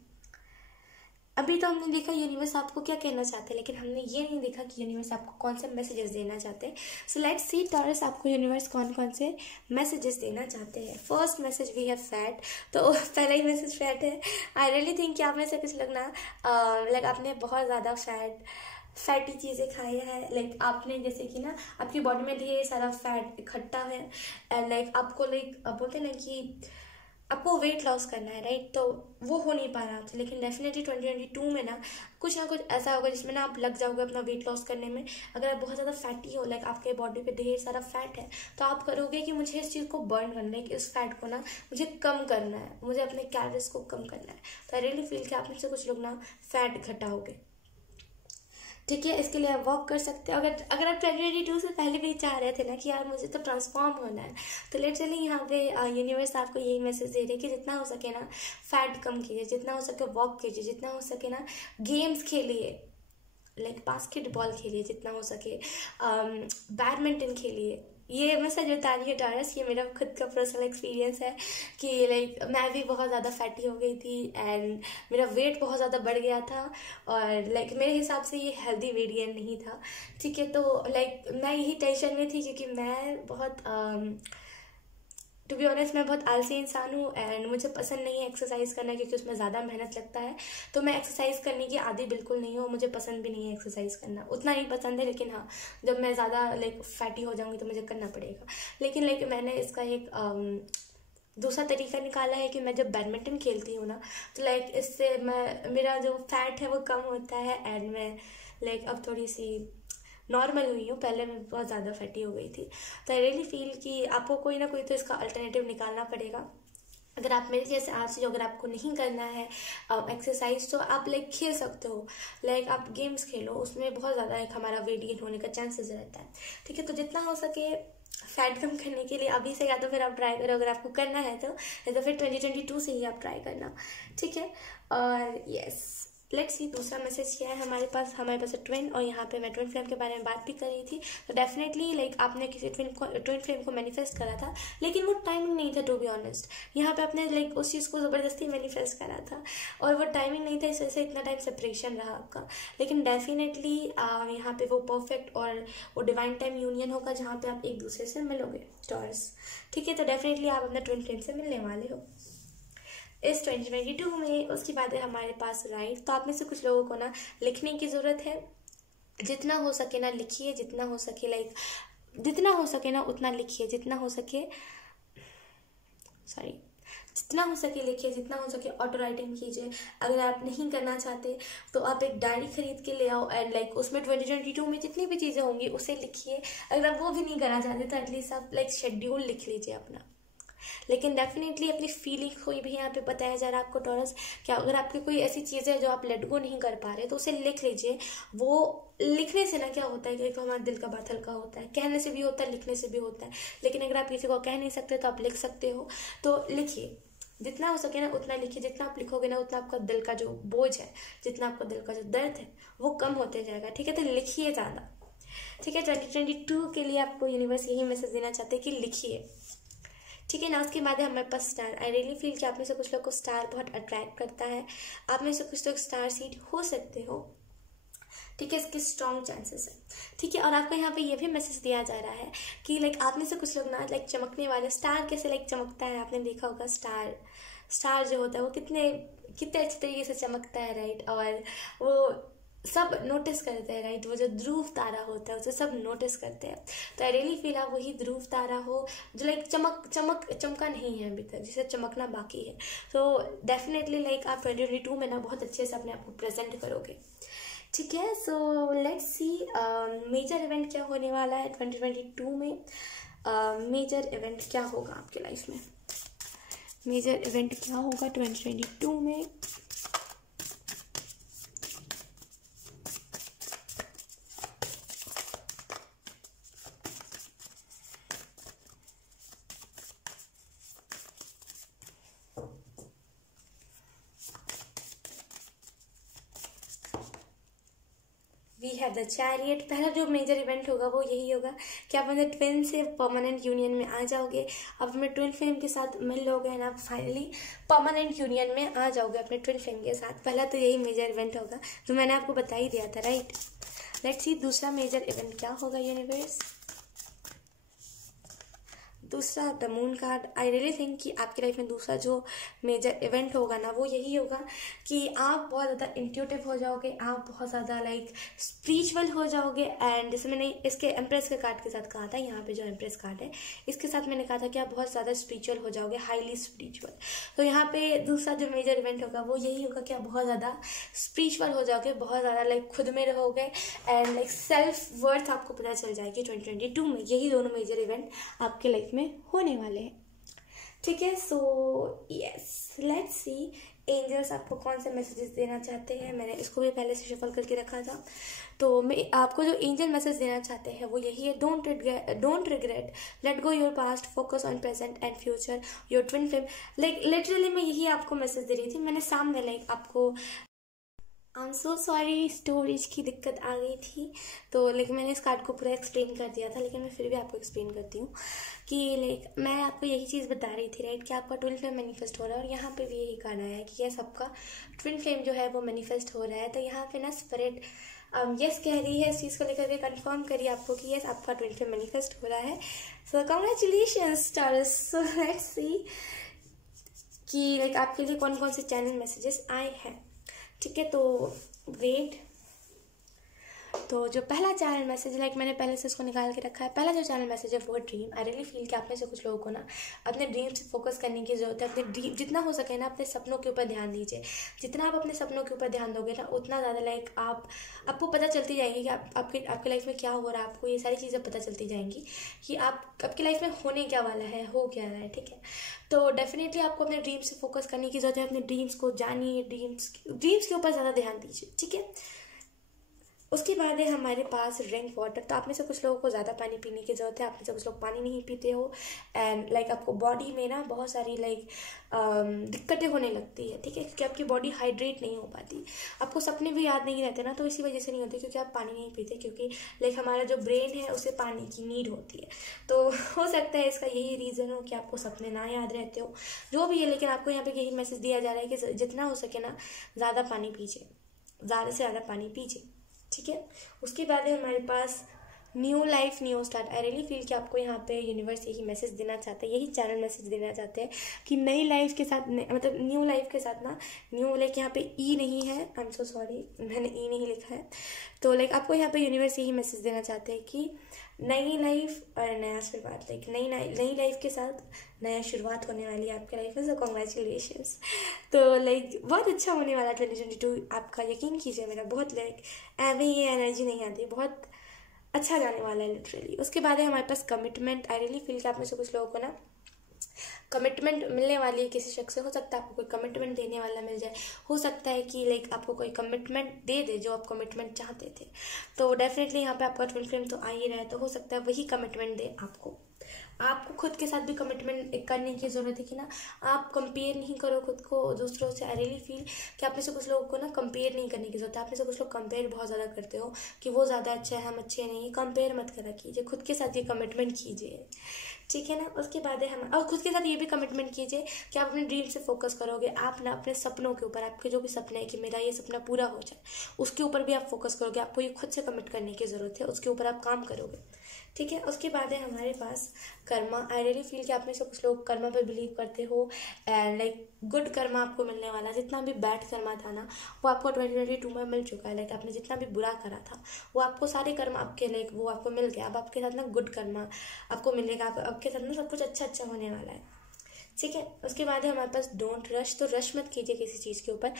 अभी तो हमने देखा यूनिवर्स आपको क्या कहना चाहते हैं, लेकिन हमने ये नहीं देखा कि यूनिवर्स आपको कौन से मैसेजेस देना चाहते हैं। सो लेट्स सी टॉरस, आपको यूनिवर्स कौन कौन से मैसेजेस देना चाहते हैं। First message we have fat. तो पहला ही मैसेज फैट है। आई रियली थिंक कि आप में से कुछ लोग ना लाइक आपने बहुत ज़्यादा फैटी चीज़ें खाई है। लाइक आपने जैसे कि ना आपकी बॉडी में ढेर सारा फैट इकट्ठा है, एंड लाइक आपको लाइक बोलते हैं ना कि आपको वेट लॉस करना है, राइट। तो वो हो नहीं पा रहा था, लेकिन डेफिनेटली 2022 में ना कुछ ऐसा होगा जिसमें ना आप लग जाओगे अपना वेट लॉस करने में। अगर आप बहुत ज़्यादा फैटी हो, लाइक आपके बॉडी पे ढेर सारा फैट है, तो आप करोगे कि मुझे इस चीज़ को बर्न करना है, कि इस फैट को ना मुझे कम करना है, मुझे अपने कैलोरीज को कम करना है। तो आई रियली फील कि आप में से कुछ लोग ना फैट घटाओगे। ठीक है। इसके लिए आप वॉक कर सकते हो। अगर आप 2022 से पहले भी चाह रहे थे ना कि यार मुझे तो ट्रांसफॉर्म होना है, तो लेट चलिए यहाँ पे यूनिवर्स आपको यही मैसेज दे रही है कि जितना हो सके ना फैट कम कीजिए, जितना हो सके वॉक कीजिए, जितना हो सके ना गेम्स खेलिए, लाइक बास्केटबॉल खेलिए, जितना हो सके बैडमिंटन खेलिए। ये मैं सच बता रही हूँ टॉरस, ये मेरा खुद का पर्सनल एक्सपीरियंस है कि लाइक मैं भी बहुत ज़्यादा फैटी हो गई थी, एंड मेरा वेट बहुत ज़्यादा बढ़ गया था, और लाइक मेरे हिसाब से ये हेल्दी वेट गेन नहीं था। ठीक है। तो लाइक मैं यही टेंशन में थी क्योंकि मैं बहुत टू बी ऑनेस्ट मैं बहुत आलसी इंसान हूँ, एंड मुझे पसंद नहीं है एक्सरसाइज करना क्योंकि उसमें ज़्यादा मेहनत लगता है। तो मैं एक्सरसाइज करने की आदी बिल्कुल नहीं हूँ, मुझे पसंद भी नहीं है एक्सरसाइज करना, उतना ही पसंद है, लेकिन हाँ जब मैं ज़्यादा लाइक फैटी हो जाऊँगी तो मुझे करना पड़ेगा। लेकिन लाइक मैंने इसका एक दूसरा तरीका निकाला है कि मैं जब बैडमिंटन खेलती हूँ ना, तो लाइक इससे मेरा जो फैट है वो कम होता है, एंड मैं लाइक अब थोड़ी सी नॉर्मल हुई हूँ। पहले मैं बहुत ज़्यादा फैटी हो गई थी। तो आई रियली फील कि आपको कोई ना कोई तो इसका अल्टरनेटिव निकालना पड़ेगा। अगर आप मेरे जैसे आलसी हो, अगर आपको नहीं करना है एक्सरसाइज, तो आप लाइक खेल सकते हो, लाइक आप गेम्स खेलो, उसमें बहुत ज़्यादा एक हमारा वेट गेन होने का चांसेस रहता है। ठीक है। तो जितना हो सके फैट कम करने के लिए अभी से या तो फिर आप ट्राई करो, अगर आपको करना है तो, या तो फिर 2022 से ही आप ट्राई करना। ठीक है। और यस, लेट्स सी दूसरा मैसेज क्या है हमारे पास है ट्विन, और यहाँ पे मैं ट्विन फ्लेम के बारे में बात भी कर रही थी। तो डेफिनेटली लाइक आपने किसी ट्विन फ्लेम को मैनिफेस्ट करा था, लेकिन वो टाइमिंग नहीं था टू बी ऑनेस्ट। यहाँ पे आपने लाइक उस चीज़ को ज़बरदस्ती मैनिफेस्ट करा था, और वो टाइमिंग नहीं था, इस वजह से इतना टाइम सेपरेशन रहा आपका। लेकिन डेफिनेटली यहाँ पे वो परफेक्ट और वो डिवाइन टाइम यूनियन होगा जहाँ पे आप एक दूसरे से मिलोगे टॉरस। ठीक है। तो डेफिनेटली आप अपने ट्विन फ्लेम से मिलने वाले हो इस 2022 में। उसके बाद है हमारे पास राइट। तो आप में से कुछ लोगों को ना लिखने की ज़रूरत है, जितना हो सके ना लिखिए, जितना हो सके लाइक जितना हो सके ना उतना लिखिए, जितना हो सके जितना हो सके लिखिए, जितना हो सके ऑटो राइटिंग कीजिए। अगर आप नहीं करना चाहते तो आप एक डायरी खरीद के ले आओ, एंड लाइक उसमें 2022 में जितनी भी चीज़ें होंगी उसे लिखिए। अगर आप वो भी नहीं करना चाहते तो एटलीस्ट आप लाइक शेड्यूल लिख लीजिए अपना। लेकिन डेफिनेटली अपनी फीलिंग्स को भी यहाँ पे बताया जा रहा है आपको टॉरस। क्या अगर आपकी कोई ऐसी चीज़ है जो आप लेट गो नहीं कर पा रहे तो उसे लिख लीजिए। वो लिखने से ना क्या होता है कि तो हमारे दिल का बात हल्का होता है, कहने से भी होता है, लिखने से भी होता है। लेकिन अगर आप किसी को कह नहीं सकते तो आप लिख सकते हो। तो लिखिए, जितना हो सके ना उतना लिखिए। जितना आप लिखोगे ना उतना आपका दिल का जो बोझ है, जितना आपका दिल का जो दर्द है वो कम होते जाएगा। ठीक है। तो लिखिए ज़्यादा। ठीक है। 2022 के लिए आपको यूनिवर्स यही मैसेज देना चाहते हैं कि लिखिए। ठीक है ना। उसके बाद है हमारे पास स्टार। आई रियली फील कि आप में से कुछ लोग को स्टार बहुत अट्रैक्ट करता है। आप में से कुछ लोग स्टार सीड हो सकते हो। ठीक है, इसके स्ट्रॉन्ग चांसेस है। ठीक है, और आपको यहाँ पे ये भी मैसेज दिया जा रहा है कि लाइक आप में से कुछ लोग ना लाइक चमकने वाले, स्टार कैसे लाइक चमकता है, आपने देखा होगा स्टार जो होता है वो कितने अच्छे तरीके से चमकता है, राइट। और वो सब नोटिस करते हैं, राइट। वो जो ध्रुव तारा होता है उसे सब नोटिस करते हैं। तो आई रियली फील आप वही ध्रुव तारा हो जो लाइक चमका नहीं है अभी तक, जिसे चमकना बाकी है। तो डेफिनेटली लाइक आप 2022 में ना बहुत अच्छे से अपने आप को प्रेजेंट करोगे। ठीक है, so let's see major event क्या होने वाला है 2022 में। मेजर इवेंट क्या होगा आपके लाइफ में, मेजर इवेंट क्या होगा 2022 में। We have the chariot. पहला जो मेजर इवेंट होगा वो यही होगा कि आप अपने ट्विन से परमानेंट यूनियन में आ जाओगे। आप अपने ट्विन फ्लेम के साथ मिल लोगे एंड आप फाइनली परमानेंट यूनियन में आ जाओगे अपने ट्विन फ्लेम के साथ। पहला तो यही मेजर इवेंट होगा जो मैंने आपको बता ही दिया था, राइट। लेट्स सी दूसरा मेजर इवेंट क्या होगा यूनिवर्स। दूसरा the moon card. I really think कि आपकी लाइफ में दूसरा जो मेजर इवेंट होगा ना वो यही होगा कि आप बहुत ज़्यादा इंट्यूटिव हो जाओगे, आप बहुत ज़्यादा लाइक स्पिरिचुअल हो जाओगे। एंड जैसे मैंने इसके एम्प्रेस के कार्ड के साथ कहा था, यहाँ पे जो एम्प्रेस कार्ड है इसके साथ मैंने कहा था कि आप बहुत ज़्यादा स्पिरिचुअल हो जाओगे, हाईली स्पिरिचुअल। तो यहाँ पे दूसरा जो मेजर इवेंट होगा वो यही होगा कि आप बहुत ज़्यादा स्पिरिचुअल हो जाओगे, बहुत ज़्यादा लाइक खुद में रहोगे एंड लाइक सेल्फ वर्थ आपको पता चल जाएगी 2022 में। यही दोनों मेजर इवेंट आपके लाइफ में होने वाले हैं। ठीक है, so yes let's see angels आपको कौन से मैसेजेस देना चाहते हैं। मैंने इसको भी पहले से शफल करके रखा था। तो मैं आपको जो एंजल मैसेज देना चाहते हैं वो यही है, don't regret, let go your past, focus on present and future, your twin flame. Like literally मैं यही आपको मैसेज दे रही थी। मैंने सामने लाइक आपको I am so sorry storage की दिक्कत आ गई थी, तो लेकिन मैंने इस कार्ड को पूरा एक्सप्लेन कर दिया था, लेकिन मैं फिर भी आपको एक्सप्लेन करती हूँ कि लाइक मैं आपको यही चीज़ बता रही थी, राइट, कि आपका ट्विन फ्लेम मैनिफेस्ट हो रहा है। और यहाँ पे भी यही कार्ड आया है कि यस आपका ट्विन फ्लेम जो है वो मैनिफेस्ट हो रहा है। तो यहाँ पे ना स्पिरिट यस कह रही है, इस चीज़ को लेकर के कंफर्म करिए आपको कि यस आपका ट्विन फ्लेम मैनिफेस्ट हो रहा है। सो कांग्रेचुलेशंस स्टार्स। सो लेट्स सी कि लाइक आपके लिए कौन कौन से चैनल मैसेजेस आए हैं। ठीक है, तो वेट, तो जो पहला चैनल मैसेज लाइक मैंने पहले से उसको निकाल के रखा है। पहला जो चैनल मैसेज है वो ड्रीम। आई रियली फील कि आप में से कुछ लोगों को ना अपने ड्रीम से फोकस करने की जरूरत है। अपने ड्रीम जितना हो सके ना अपने सपनों के ऊपर ध्यान दीजिए। जितना आप अपने सपनों के ऊपर ध्यान दोगे ना उतना ज़्यादा लाइक आपको पता चलती जाएगी कि आपके लाइफ में क्या हो रहा है। आपको ये सारी चीज़ें पता चलती जाएंगी कि आपकी लाइफ में होने क्या वाला है, हो क्या रहा है। ठीक है, तो डेफिनेटली आपको अपने ड्रीम्स से फोकस करने की जरूरत है। अपने ड्रीम्स को जानिए, ड्रीम्स के ऊपर ज़्यादा ध्यान दीजिए। ठीक है, उसके बाद है हमारे पास ड्रिंक वाटर। तो आप में से कुछ लोगों को ज़्यादा पानी पीने की ज़रूरत है, आप में से कुछ लोग पानी नहीं पीते हो एंड लाइक आपको बॉडी में ना बहुत सारी लाइक दिक्कतें होने लगती है। ठीक है, क्योंकि आपकी बॉडी हाइड्रेट नहीं हो पाती। आपको सपने भी याद नहीं रहते ना, तो इसी वजह से नहीं होते क्योंकि आप पानी नहीं पीते। क्योंकि लाइक हमारा जो ब्रेन है उसे पानी की नीड होती है। तो हो सकता है इसका यही रीज़न हो कि आपको सपने ना याद रहते हो, जो भी है। लेकिन आपको यहाँ पे यही मैसेज दिया जा रहा है कि जितना हो सके ना ज़्यादा पानी पीजिए, ज़्यादा से ज़्यादा पानी पीजिए। ठीक है, उसके बाद है हमारे पास new life new start. I really feel कि आपको यहाँ पे यूनिवर्स यही मैसेज देना चाहते हैं, यही चैनल मैसेज देना चाहते हैं कि नई लाइफ के साथ मतलब न्यू लाइफ के साथ ना न्यू लाइक यहाँ पे ई नहीं है, आई एम सो सॉरी मैंने ई नहीं लिखा है। तो लाइक आपको यहाँ पे यूनिवर्स यही मैसेज देना चाहते हैं कि नई लाइफ और नया शुरुआत, लाइक नई लाइफ के साथ नया शुरुआत होने वाली है आपके लाइफ में। सो कॉन्ग्रेचुलेशंस। तो लाइक बहुत अच्छा होने वाला 2022 आपका, यकीन कीजिए मेरा। बहुत लाइक अभी ये एनर्जी नहीं आती, बहुत अच्छा जाने वाला है लिटरली। उसके बाद है हमारे पास कमिटमेंट। आई रियली फील कि आप में से कुछ लोगों को ना कमिटमेंट मिलने वाली है किसी शख्स से। हो सकता है आपको कोई कमिटमेंट देने वाला मिल जाए, हो सकता है कि लाइक आपको कोई कमिटमेंट दे दे जो आप कमिटमेंट चाहते थे। तो डेफिनेटली यहाँ पे आपका ट्विन फ्लेम तो आ ही रहा है, तो हो सकता है वही कमिटमेंट दे आपको। आपको खुद के साथ भी कमिटमेंट करने की ज़रूरत है कि ना आप कंपेयर नहीं करो खुद को दूसरों से। आई रियली फील कि आप में से कुछ लोगों को ना कंपेयर नहीं करने की ज़रूरत है। आप में से कुछ लोग कंपेयर बहुत ज़्यादा करते हो कि वो ज़्यादा अच्छा है, हम अच्छे नहीं। कंपेयर मत करा कीजिए, खुद के साथ ये कमिटमेंट कीजिए। ठीक है ना। उसके बाद है हम, और खुद के साथ ये भी कमिटमेंट कीजिए कि आप अपने ड्रीम से फोकस करोगे। आप ना अपने सपनों के ऊपर, आपके जो भी सपने हैं कि मेरा ये सपना पूरा हो जाए, उसके ऊपर भी आप फोकस करोगे। आपको ये खुद से कमिट करने की ज़रूरत है, उसके ऊपर आप काम करोगे, ठीक है। उसके बाद है हमारे पास कर्मा। आई रियली फील कि आप में से कुछ लोग कर्मा पर बिलीव करते हो एंड लाइक गुड कर्मा आपको मिलने वाला। जितना भी बैड कर्मा था ना वो आपको 2022 में मिल चुका है। लाइक आपने जितना भी बुरा करा था वो आपको सारे कर्मा आपके लाइक वो आपको मिल गया। अब आपके साथ ना गुड कर्मा आपको मिलेगा। आपके साथ ना सब कुछ अच्छा अच्छा होने वाला है, ठीक है। उसके बाद है हमारे पास डोंट रश। तो रश मत कीजिए किसी चीज़ के ऊपर।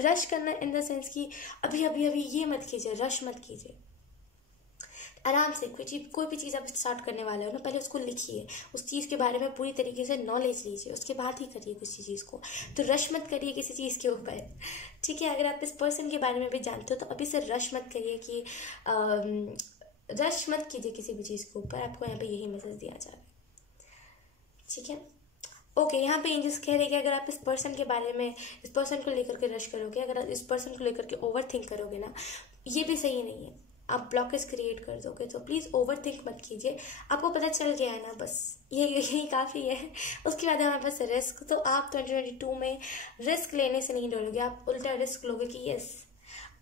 रश करना इन द सेंस कि अभी अभी अभी ये मत कीजिए, रश मत कीजिए। आराम से कोई भी चीज़ आप स्टार्ट करने वाले हो ना, पहले उसको लिखिए, उस चीज़ के बारे में पूरी तरीके से नॉलेज लीजिए, उसके बाद ही करिए किसी चीज़ को। तो रश मत करिए किसी चीज़ के ऊपर, ठीक है। अगर आप इस पर्सन के बारे में भी जानते हो तो अभी से रश मत करिए कि रश मत कीजिए किसी भी चीज़ के ऊपर। आपको यहाँ पे यही मैसेज दिया जा रहा है, ठीक है। ओके, यहाँ पे एंजल्स कह रहे हैं कि अगर आप इस पर्सन के बारे में, इस पर्सन को लेकर के रश करोगे, अगर आप इस पर्सन को लेकर के ओवर थिंक करोगे ना, ये भी सही नहीं है, आप ब्लॉकेज क्रिएट कर दोगे। तो प्लीज़ ओवर थिंक मत कीजिए। आपको पता चल गया है ना, बस यही काफ़ी है। उसके बाद हमारे पास रिस्क। तो आप 2022 में रिस्क लेने से नहीं डरोगे, आप उल्टा रिस्क लोगे कि यस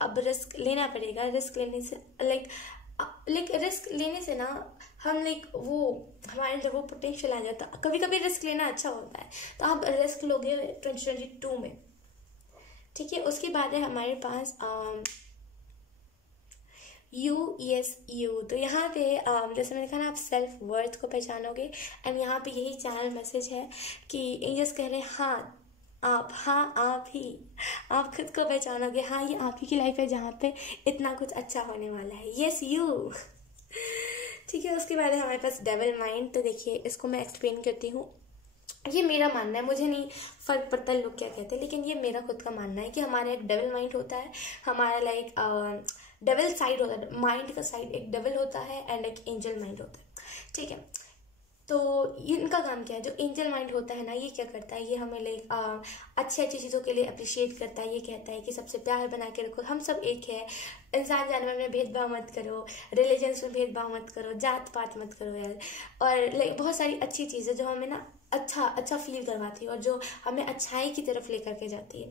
अब रिस्क लेना पड़ेगा। रिस्क लेने से लाइक रिस्क लेने से ना हम वो हमारे अंदर वो पोटेंशियल आ जाता है। कभी कभी रिस्क लेना अच्छा होता है, तो आप रिस्क लोगे 2022 में, ठीक है। उसके बाद है हमारे पास यू। तो यहाँ पे जैसे मैंने कहा ना, आप सेल्फ वर्थ को पहचानोगे। एंड यहाँ पे यही चैनल मैसेज है कि एंजल्स कह रहे हैं आप ही आप खुद को पहचानोगे। हाँ, ये आप ही की लाइफ है जहाँ पे इतना कुछ अच्छा होने वाला है। यस यू, ठीक है। उसके बाद है हमारे पास डेविल माइंड। तो देखिए, इसको मैं एक्सप्लेन करती हूँ। ये मेरा मानना है, मुझे नहीं फर्क पड़ता लोग क्या कहते हैं, लेकिन ये मेरा खुद का मानना है कि हमारा एक डेविल माइंड होता है। हमारा डेविल साइड होता है, माइंड का साइड एक डेविल होता है एंड एक एंजल माइंड होता है, ठीक है। तो इनका काम क्या है, जो एंजल माइंड होता है ना, ये क्या करता है, ये हमें अच्छी अच्छी चीज़ों के लिए अप्रिशिएट करता है। ये कहता है कि सबसे प्यार बना के रखो, हम सब एक है। इंसान जानवर में भेदभाव मत करो, रिलीजन्स में भेदभाव मत करो, जात पात मत करो यार। और बहुत सारी अच्छी चीज़ें जो हमें ना अच्छा फील करवाती है और जो हमें अच्छाई की तरफ लेकर के जाती है,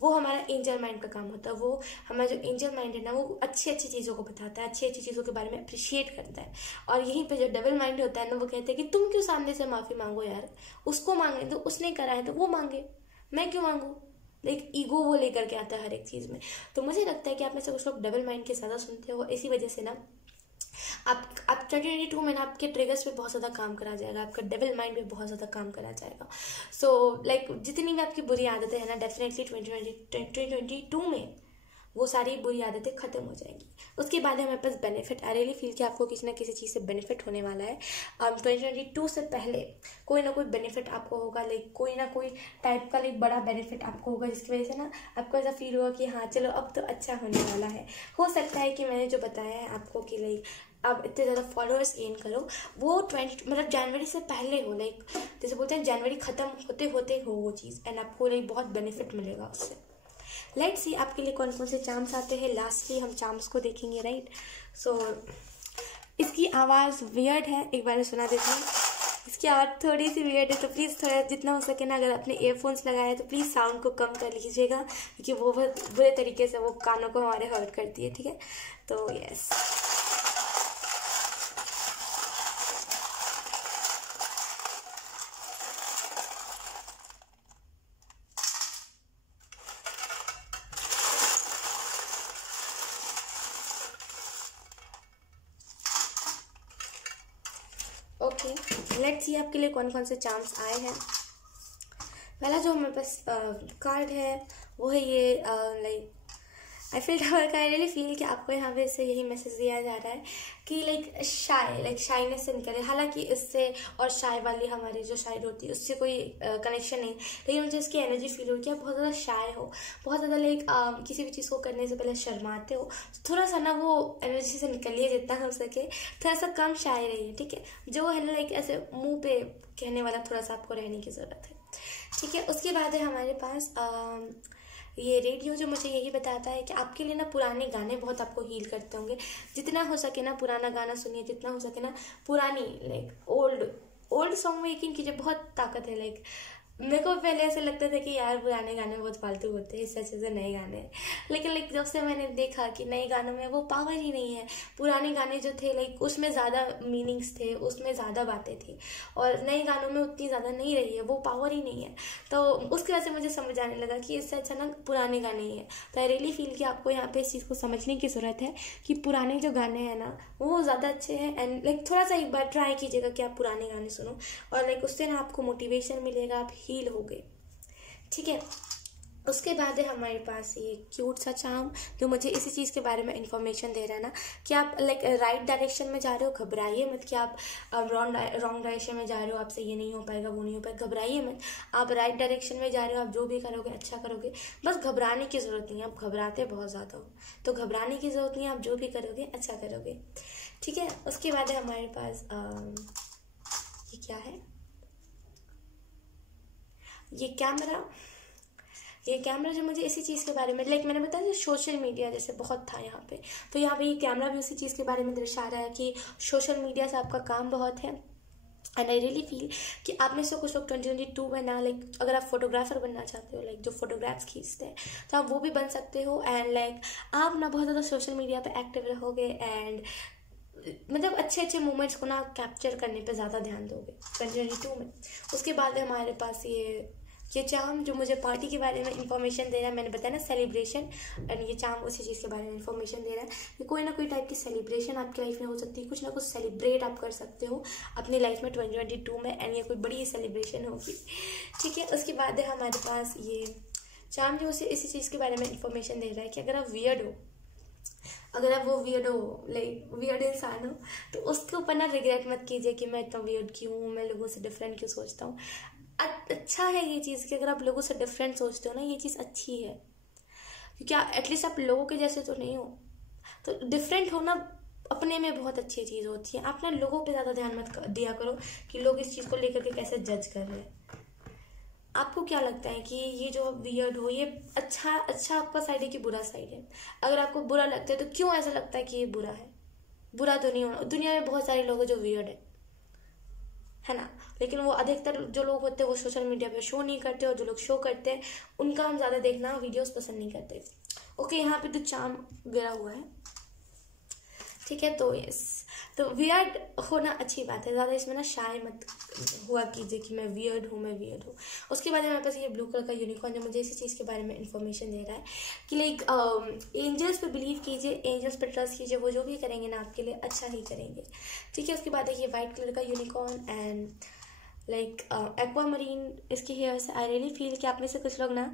वो हमारा एंजल माइंड का काम होता है। वो हमारा जो एंजल माइंड है ना, वो अच्छी अच्छी चीज़ों को बताता है, अच्छी अच्छी चीज़ों के बारे में अप्रिशिएट करता है। और यहीं पे जो डेविल माइंड होता है ना, वो कहते हैं कि तुम क्यों सामने से माफ़ी मांगो यार, उसको मांगे तो, उसने करा है तो वो मांगे, मैं क्यों मांगू। ईगो वो लेकर के आता है हर एक चीज़ में। तो मुझे लगता है कि आप में से कुछ लोग डेविल माइंड के ज़्यादा सुनते हो, इसी वजह से ना आप 2022 में ना आपके ट्रिगर्स पे बहुत ज़्यादा काम करा जाएगा, आपका डेविल माइंड पे बहुत ज़्यादा काम करा जाएगा। सो जितनी भी आपकी बुरी आदतें हैं ना, डेफिनेटली 2022 में वो सारी बुरी आदतें खत्म हो जाएंगी। उसके बाद हमारे पास बेनिफिट। आई रियली फील कि आपको किसी ना किसी चीज़ से बेनिफिट होने वाला है। 2022 से पहले कोई ना कोई बेनिफिट आपको होगा, कोई ना कोई टाइप का बड़ा बेनिफिट आपको होगा, जिसकी वजह से ना आपको ऐसा फील होगा कि हाँ चलो अब तो अच्छा होने वाला है। हो सकता है कि मैंने जो बताया है आपको कि आप इतने ज़्यादा फॉलोअर्स गेन करो, वो जनवरी से पहले हो, जैसे बोलते हैं जनवरी ख़त्म होते होते हो वो चीज़, एंड आपको बहुत बेनिफिट मिलेगा उससे। लेट्स सी आपके लिए कौन कौन से चार्म्स आते हैं। लास्टली हम चार्म्स को देखेंगे, राइट। सो इसकी आवाज़ वियर्ड है, एक बार सुना देती हूँ। इसकी आवाज़ थोड़ी सी वियर्ड है, तो प्लीज़ थोड़ा जितना हो सके ना, अगर आपने ईयरफोन्स लगाए तो प्लीज़ साउंड को कम कर लीजिएगा, क्योंकि वो बहुत बुरे तरीके से वो कानों को हमारे हर्ट करती है, ठीक है। तो यस, ओके, लेट्स सी आपके लिए कौन कौन से चार्म्स आए हैं। पहला जो हमारे पास कार्ड है वो है ये आई रियली फील कि आपको यहाँ पे इससे यही मैसेज दिया जा रहा है कि शाइनेस से निकले। हालांकि इससे और शाय वाली हमारी जो साइड होती है उससे कोई कनेक्शन नहीं, लेकिन मुझे इसकी एनर्जी फील हो रही है कि आप बहुत ज़्यादा शाय हो, बहुत ज़्यादा किसी भी चीज़ को करने से पहले शर्माते हो। थोड़ा सा ना वो एनर्जी से निकलिए जितना हो सके, थोड़ा सा कम शाय रहिए, ठीक है। जो है ना ऐसे मुँह पे कहने वाला थोड़ा सा आपको रहने की ज़रूरत है, ठीक है। उसके बाद है हमारे पास ये रेडियो, जो मुझे यही बताता है कि आपके लिए ना पुराने गाने बहुत आपको हील करते होंगे। जितना हो सके ना पुराना गाना सुनिए, जितना हो सके ना पुरानी ओल्ड ओल्ड सॉन्ग में यकीन कीजिए बहुत ताकत है। लाइक मेरे को पहले ऐसे लगता था कि यार पुराने गाने बहुत फालतू होते हैं, इससे अच्छे से नए गाने। लेकिन लाइक जब से मैंने देखा कि नए गानों में वो पावर ही नहीं है। पुराने गाने जो थे लाइक उसमें ज़्यादा मीनिंग्स थे, उसमें ज़्यादा बातें थी, और नए गानों में उतनी ज़्यादा नहीं रही है, वो पावर ही नहीं है। तो उसकी वजह से मुझे समझ आने लगा कि इससे अच्छा ना पुराने गाने ही है। तो आई रियली फील कि आपको यहाँ पे इस चीज़ को समझने की ज़रूरत है कि पुराने जो गाने हैं ना वो ज़्यादा अच्छे हैं। एंड लाइक थोड़ा सा एक बार ट्राई कीजिएगा कि आप पुराने गाने सुनो, और लाइक उससे ना आपको मोटिवेशन मिलेगा, आप हील हो गए। ठीक है, उसके बाद है हमारे पास ये क्यूट सा चार्म जो मुझे इसी चीज़ के बारे में इंफॉर्मेशन दे रहा है ना कि आप लाइक राइट डायरेक्शन में जा रहे हो, घबराइए मत कि आप रॉन्ग डायरेक्शन में जा रहे हो, आपसे ये नहीं हो पाएगा, वो नहीं हो पाएगा, घबराइए मत। आप राइट डायरेक्शन में जा रहे हो, आप जो भी करोगे अच्छा करोगे, बस घबराने की ज़रूरत नहीं है। आप घबराते बहुत ज़्यादा हो, तो घबराने की ज़रूरत नहीं है, आप जो भी करोगे अच्छा करोगे। ठीक है, उसके बाद है हमारे पास ये क्या है, ये कैमरा जो मुझे इसी चीज़ के बारे में लाइक मैंने बताया सोशल मीडिया जैसे बहुत था यहाँ पे, तो यहाँ पे ये कैमरा भी उसी चीज़ के बारे में दर्शा रहा है कि सोशल मीडिया से आपका काम बहुत है। एंड आई रियली फील कि आप में से कुछ लोग 2022 में ना लाइक अगर आप फोटोग्राफर बनना चाहते हो, लाइक जो फोटोग्राफ्स खींचते हैं, तो आप वो भी बन सकते हो। एंड लाइक आप ना बहुत ज़्यादा सोशल मीडिया पे एक्टिव रहोगे, एंड मतलब अच्छे अच्छे मोमेंट्स को ना कैप्चर करने पे ज़्यादा ध्यान दोगे 2022 में। उसके बाद हमारे पास ये चार्म जो मुझे पार्टी के बारे में इंफॉर्मेशन दे रहा है। मैंने बताया ना सेलिब्रेशन, एंड ये चार्म उसी चीज़ के बारे में इंफॉर्मेशन दे रहा है कि कोई ना कोई टाइप की सेलिब्रेशन आपकी लाइफ में हो सकती है, कुछ ना कुछ सेलिब्रेट आप कर सकते हो अपनी लाइफ में 2022 में, एंड ये कोई बड़ी सेलिब्रेशन होगी। ठीक है, उसके बाद है हमारे पास ये चार्म जो उसे इसी चीज़ के बारे में इंफॉर्मेशन दे रहा है कि अगर आप वियर्ड हो, अगर आप वो वियर्ड हो, लाइक वियर्ड इंसान हो, तो उसके ऊपर ना रिग्रेट मत कीजिए कि मैं इतना वियर्ड क्यों हूँ, मैं लोगों से डिफरेंट क्यों सोचता हूँ। अच्छा है ये चीज़ कि अगर आप लोगों से डिफरेंट सोचते हो ना, ये चीज़ अच्छी है, क्योंकि एटलीस्ट आप लोगों के जैसे तो नहीं हो। तो डिफरेंट होना अपने में बहुत अच्छी चीज़ होती है। आप ना लोगों पे ज़्यादा ध्यान मत दिया करो कि लोग इस चीज़ को लेकर के कैसे जज कर रहे हैं। आपको क्या लगता है कि ये जो वियर्ड हो ये अच्छा आपका साइड है कि बुरा साइड है? अगर आपको बुरा लगता है तो क्यों ऐसा लगता है कि ये बुरा है? बुरा तो नहीं होना। दुनिया में बहुत सारे लोग हैं जो वियर्ड है ना, लेकिन वो अधिकतर जो लोग होते हैं वो सोशल मीडिया पे शो नहीं करते, और जो लोग शो करते हैं उनका हम ज़्यादा देखना वीडियोस पसंद नहीं करते। ओके, यहाँ पे तो चार्म गिरा हुआ है। ठीक है, तो यस, तो वियर्ड होना अच्छी बात है, ज़्यादा इसमें ना शाय मत हुआ कीजिए कि मैं वियर्ड हूँ। उसके बाद हमारे पास ये ब्लू कलर का यूनिकॉर्न जो मुझे इसी चीज़ के बारे में इंफॉर्मेशन दे रहा है कि लाइक एंजल्स पे बिलीव कीजिए, एंजल्स पे ट्रस्ट कीजिए, वो जो भी करेंगे ना आपके लिए अच्छा ही करेंगे। ठीक है, उसके बाद है ये वाइट कलर का unicorn and like aqua marine इसकी हेयर्स। आई रियली फील कि आप में से कुछ लोग ना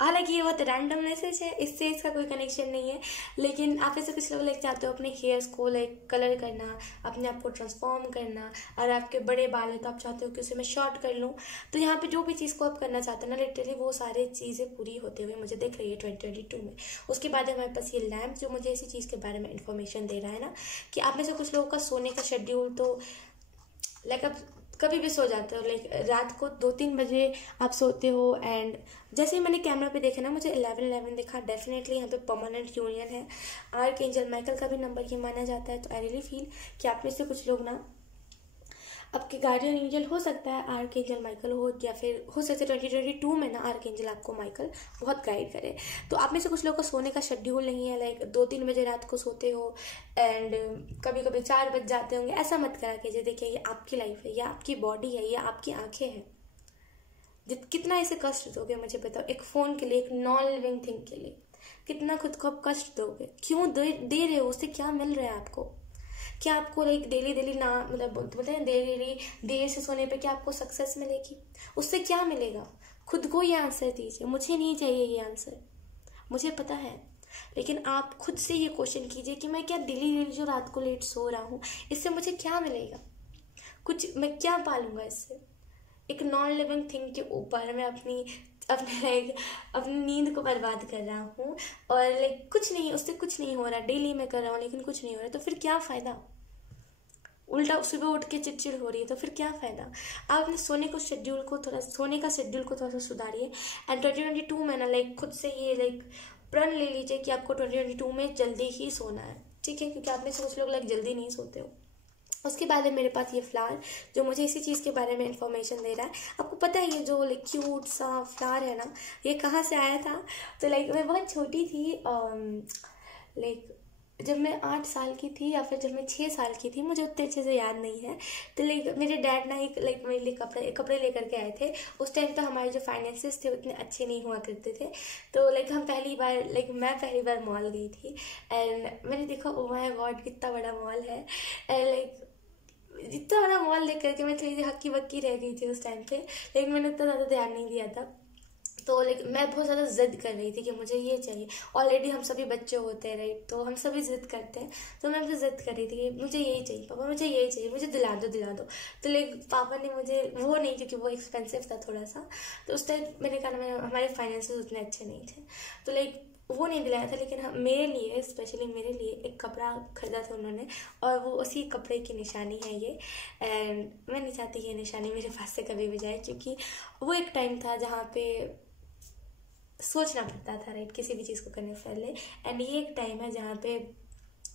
हालांकि ये बहुत रैंडम मैसेज है, इससे इसका कोई कनेक्शन नहीं है, लेकिन आप ऐसे कुछ लोग लाइक चाहते हो अपने हेयर्स को लाइक कलर करना, अपने आप को ट्रांसफॉर्म करना, और आपके बड़े बाल है तो आप चाहते हो कि उसे मैं शॉर्ट कर लूँ। तो यहाँ पे जो भी चीज़ को आप करना चाहते हो ना, लिटरली वो सारी चीज़ें पूरी होते हुए मुझे दिख रही है 2022 में। उसके बाद हमारे पास ये लैम्प जो मुझे इसी चीज़ के बारे में इंफॉर्मेशन दे रहा है ना कि आप में से कुछ लोगों का सोने का शेड्यूल तो लाइक आप कभी भी सो जाते हो, लाइक रात को 2-3 बजे आप सोते हो। एंड जैसे ही मैंने कैमरा पे देखा ना मुझे 11-11 दिखा। डेफिनेटली यहाँ पे परमानेंट यूनियन है। आर्क एंजल माइकल का भी नंबर ये माना जाता है। तो आई रियली फील कि आप में से कुछ लोग ना आपके गार्डियन एंजल हो सकता है आर्क एंजल माइकल हो, या फिर हो सकता है 2022 में ना आर्क एंजल आपको माइकल बहुत गाइड करे। तो आप में से कुछ लोगों का सोने का शेड्यूल नहीं है, लाइक 2-3 बजे रात को सोते हो एंड कभी कभी 4 बज जाते होंगे। ऐसा मत करा कीजिए। देखिए, ये आपकी लाइफ है, ये आपकी बॉडी है, ये आपकी आंखें हैं। कितना इसे कष्ट दोगे मुझे बताओ, एक फ़ोन के लिए, एक नॉन लिविंग थिंग के लिए कितना खुद को आप कष्ट दोगे? क्यों दे रहे हो? उससे क्या मिल रहा है आपको? क्या आपको लाइक डेली ना मतलब बोलते हैं डेली देर से सोने पे क्या आपको सक्सेस मिलेगी? उससे क्या मिलेगा? खुद को ये आंसर दीजिए। मुझे नहीं चाहिए ये आंसर, मुझे पता है, लेकिन आप खुद से ये क्वेश्चन कीजिए कि मैं क्या डेली जो रात को लेट सो रहा हूँ इससे मुझे क्या मिलेगा? कुछ मैं क्या पालूंगा इससे? एक नॉन लिविंग थिंग के ऊपर मैं अपनी नींद को बर्बाद कर रहा हूँ, और लाइक कुछ नहीं, उससे कुछ नहीं हो रहा। डेली मैं कर रहा हूँ लेकिन कुछ नहीं हो रहा, तो फिर क्या फ़ायदा? उल्टा सुबह उठ के चिड़चिड़ हो रही है, तो फिर क्या फ़ायदा? आप अपने सोने का शेड्यूल को थोड़ा सा सुधारिए। एंड 2022 में ना लाइक खुद से ये लाइक प्रण ले लीजिए कि आपको 2022 में जल्दी ही सोना है। ठीक है, क्योंकि आप में से कुछ लोग लाइक जल्दी नहीं सोते हो। उसके बाद है मेरे पास ये फ्लावर जो मुझे इसी चीज़ के बारे में इंफॉर्मेशन दे रहा है। आपको पता है ये जो लाइक क्यूट सा फ्लावर है ना, ये कहाँ से आया था? तो लाइक मैं बहुत छोटी थी, लाइक जब मैं 8 साल की थी या फिर जब मैं 6 साल की थी, मुझे उतने अच्छे से याद नहीं है। तो लाइक मेरे डैड ना एक लाइक मेरे लिए कपड़े लेकर के आए थे। उस टाइम तो हमारे जो फाइनेंसेस थे उतने अच्छे नहीं हुआ करते थे। तो लाइक मैं पहली बार मॉल गई थी एंड मैंने देखा ओ माय गॉड कितना बड़ा मॉल है। एंड लाइक जितना बड़ा मॉल देख करके मैं थोड़ी सी हक्की बक्की रह गई थी उस टाइम पे, लेकिन मैंने उतना ज़्यादा ध्यान नहीं दिया था। तो लाइक मैं बहुत ज़्यादा जिद कर रही थी कि मुझे ये चाहिए। ऑलरेडी हम सभी बच्चे होते हैं राइट, तो हम सभी जिद करते हैं। तो मैं उनसे जिद कर रही थी कि मुझे यही चाहिए पापा, मुझे यही चाहिए, मुझे दिला दो। तो लाइक पापा ने मुझे वो नहीं, क्योंकि वो एक्सपेंसिव था थोड़ा सा, तो उस टाइम मैंने कहा हमारे फाइनेंसेस उतने अच्छे नहीं थे, तो लाइक वो नहीं दिलाया था। लेकिन हाँ, मेरे लिए स्पेशली मेरे लिए एक कपड़ा खरीदा था उन्होंने, और वो उसी कपड़े की निशानी है ये। एंड मैं नहीं चाहती ये निशानी मेरे पास से कभी भी जाए, क्योंकि वो एक टाइम था जहाँ पे सोचना पड़ता था राइट किसी भी चीज़ को करने से पहले। एंड ये एक टाइम है जहाँ पे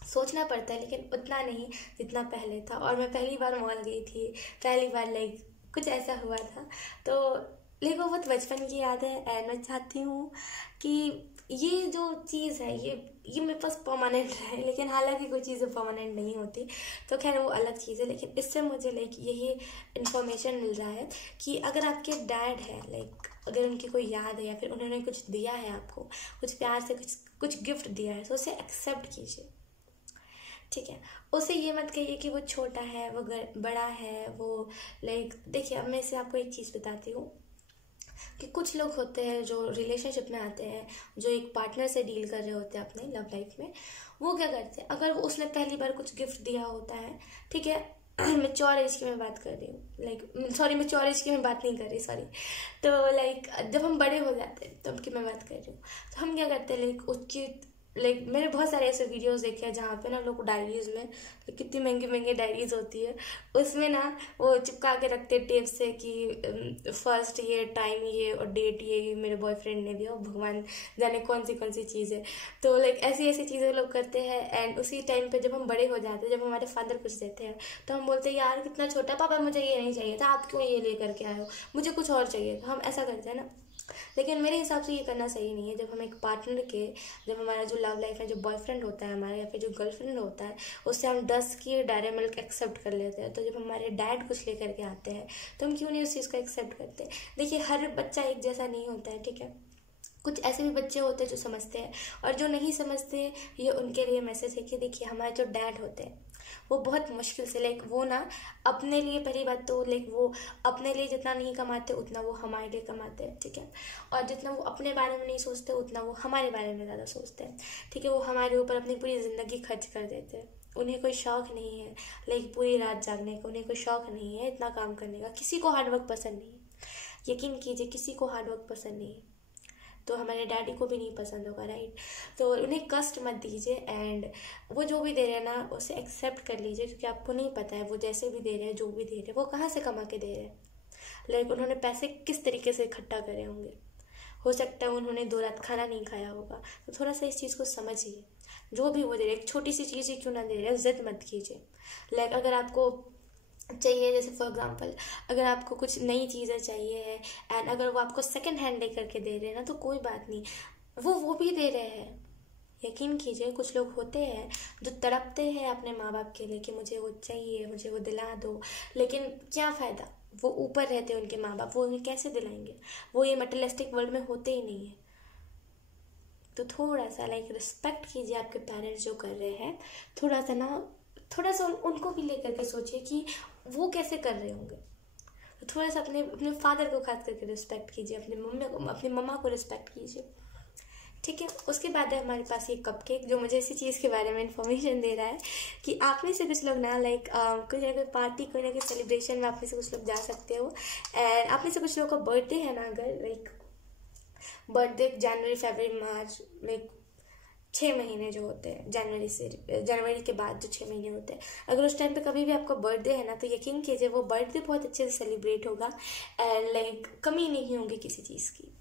सोचना पड़ता है, लेकिन उतना नहीं जितना पहले था। और मैं पहली बार मॉल गई थी, पहली बार लाइक कुछ ऐसा हुआ था। तो लाइक वो बहुत बचपन की याद है। एंड मैं चाहती हूँ कि ये जो चीज़ है ये मेरे पास परमानेंट रहे, लेकिन हालांकि कोई चीज़ें परमानेंट नहीं होती, तो खैर वो अलग चीज़ है। लेकिन इससे मुझे लाइक यही इन्फॉर्मेशन मिल रहा है कि अगर आपके डैड है लाइक अगर उनकी कोई याद है या फिर उन्होंने कुछ दिया है आपको, कुछ प्यार से कुछ गिफ्ट दिया है, तो उसे एक्सेप्ट कीजिए, ठीक है। उसे ये मत कहिए कि वो छोटा है, वो बड़ा है, वो लाइक देखिए अब मैं इसे आपको एक चीज़ बताती हूँ कि कुछ लोग होते हैं जो रिलेशनशिप में आते हैं, जो एक पार्टनर से डील कर रहे होते हैं अपने लव लाइफ में, वो क्या करते हैं, अगर उसने पहली बार कुछ गिफ्ट दिया होता है, ठीक है, मैच्योर एज की मैं बात कर रही हूँ, लाइक सॉरी मैच्योर एज की मैं बात नहीं कर रही, सॉरी। तो लाइक जब हम बड़े हो जाते हैं तब की मैं बात कर रही हूँ, तो हम क्या करते हैं लाइक उसकी लाइक मैंने बहुत सारे ऐसे वीडियोस देखे हैं जहाँ पे ना लोग डायरीज में कितनी महंगी डायरीज होती है, उसमें ना वो चिपका के रखते टेप से कि फर्स्ट ये टाइम ये और डेट ये मेरे बॉयफ्रेंड ने दिया, और भगवान जाने कौन सी चीज़ है। तो लाइक ऐसी चीज़ें लोग करते हैं। एंड उसी टाइम पे जब हम बड़े हो जाते हैं, जब हमारे फादर कुछ देते हैं, तो हम बोलते हैं यार कितना छोटा, पापा मुझे ये नहीं चाहिए था, आप क्यों ये ले करके आए हो, मुझे कुछ और चाहिए। तो हम ऐसा करते हैं ना, लेकिन मेरे हिसाब से ये करना सही नहीं है। जब हम एक पार्टनर के, जब हमारा जो लव लाइफ है, जो बॉयफ्रेंड होता है हमारा या फिर जो गर्लफ्रेंड होता है, उससे हम 10 की डायरी मिल्क एक्सेप्ट कर लेते हैं, तो जब हमारे डैड कुछ लेकर के आते हैं तो हम क्यों नहीं उस चीज़ को एक्सेप्ट करते। देखिए हर बच्चा एक जैसा नहीं होता है, ठीक है, कुछ ऐसे भी बच्चे होते हैं जो समझते हैं, और जो नहीं समझते ये उनके लिए मैसेज है कि देखिए हमारे जो डैड होते हैं वो बहुत मुश्किल से लाइक वो ना अपने लिए, पहली बात तो लाइक वो अपने लिए जितना नहीं कमाते उतना वो हमारे लिए कमाते हैं, ठीक है, और जितना वो अपने बारे में नहीं सोचते उतना वो हमारे बारे में ज़्यादा सोचते हैं, ठीक है। वो हमारे ऊपर अपनी पूरी ज़िंदगी खर्च कर देते हैं, उन्हें कोई शौक़ नहीं है लाइक पूरी रात जागने का, उन्हें कोई शौक़ नहीं है इतना काम करने का, किसी को हार्डवर्क पसंद नहीं है, यकीन कीजिए किसी को हार्डवर्क पसंद नहीं है, तो हमारे डैडी को भी नहीं पसंद होगा राइट। तो उन्हें कष्ट मत दीजिए, एंड वो जो भी दे रहे हैं ना उसे एक्सेप्ट कर लीजिए, क्योंकि आपको नहीं पता है वो जैसे भी दे रहे हैं, जो भी दे रहे हैं, वो कहाँ से कमा के दे रहे हैं, लाइक उन्होंने पैसे किस तरीके से इकट्ठा करे होंगे, हो सकता है उन्होंने 2 रात खाना नहीं खाया होगा। तो थोड़ा सा इस चीज़ को समझिए, जो भी वो दे रहे एक छोटी सी चीज़ ही क्यों ना दे रहे, जिद मत कीजिए। लाइक अगर आपको चाहिए, जैसे फॉर एग्जांपल अगर आपको कुछ नई चीज़ें चाहिए है एंड अगर वो आपको सेकंड हैंड दे करके दे रहे हैं ना, तो कोई बात नहीं, वो भी दे रहे हैं। यकीन कीजिए कुछ लोग होते हैं जो तड़पते हैं अपने माँ बाप के लिए कि मुझे वो चाहिए, मुझे वो दिला दो, लेकिन क्या फ़ायदा, वो ऊपर रहते हैं उनके माँ बाप, वो उन्हें कैसे दिलाएंगे, वो ये मटेरियलिस्टिक वर्ल्ड में होते ही नहीं है। तो थोड़ा सा लाइक रिस्पेक्ट कीजिए आपके पेरेंट्स जो कर रहे हैं, थोड़ा सा उनको भी लेकर के सोचिए कि वो कैसे कर रहे होंगे। तो थोड़ा सा अपने फादर को खास करके रिस्पेक्ट कीजिए, अपनी मम्मा को रिस्पेक्ट कीजिए, ठीक है। उसके बाद है हमारे पास ये कपकेक, जो मुझे इसी चीज़ के बारे में इंफॉर्मेशन दे रहा है कि आप में से कुछ लोग ना लाइक कोई ना कोई पार्टी, कोई ना कोई सेलिब्रेशन में आप में से कुछ लोग जा सकते हो। एंड आप में से कुछ लोगों का बर्थडे है ना, अगर लाइक बर्थडे जनवरी, फरवरी, मार्च, लाइक 6 महीने जो होते हैं जनवरी के बाद जो 6 महीने होते हैं, अगर उस टाइम पे कभी भी आपका बर्थडे है ना, तो यकीन कीजिए वो बर्थडे बहुत अच्छे से सेलिब्रेट होगा एंड लाइक कमी नहीं होगी किसी चीज़ की।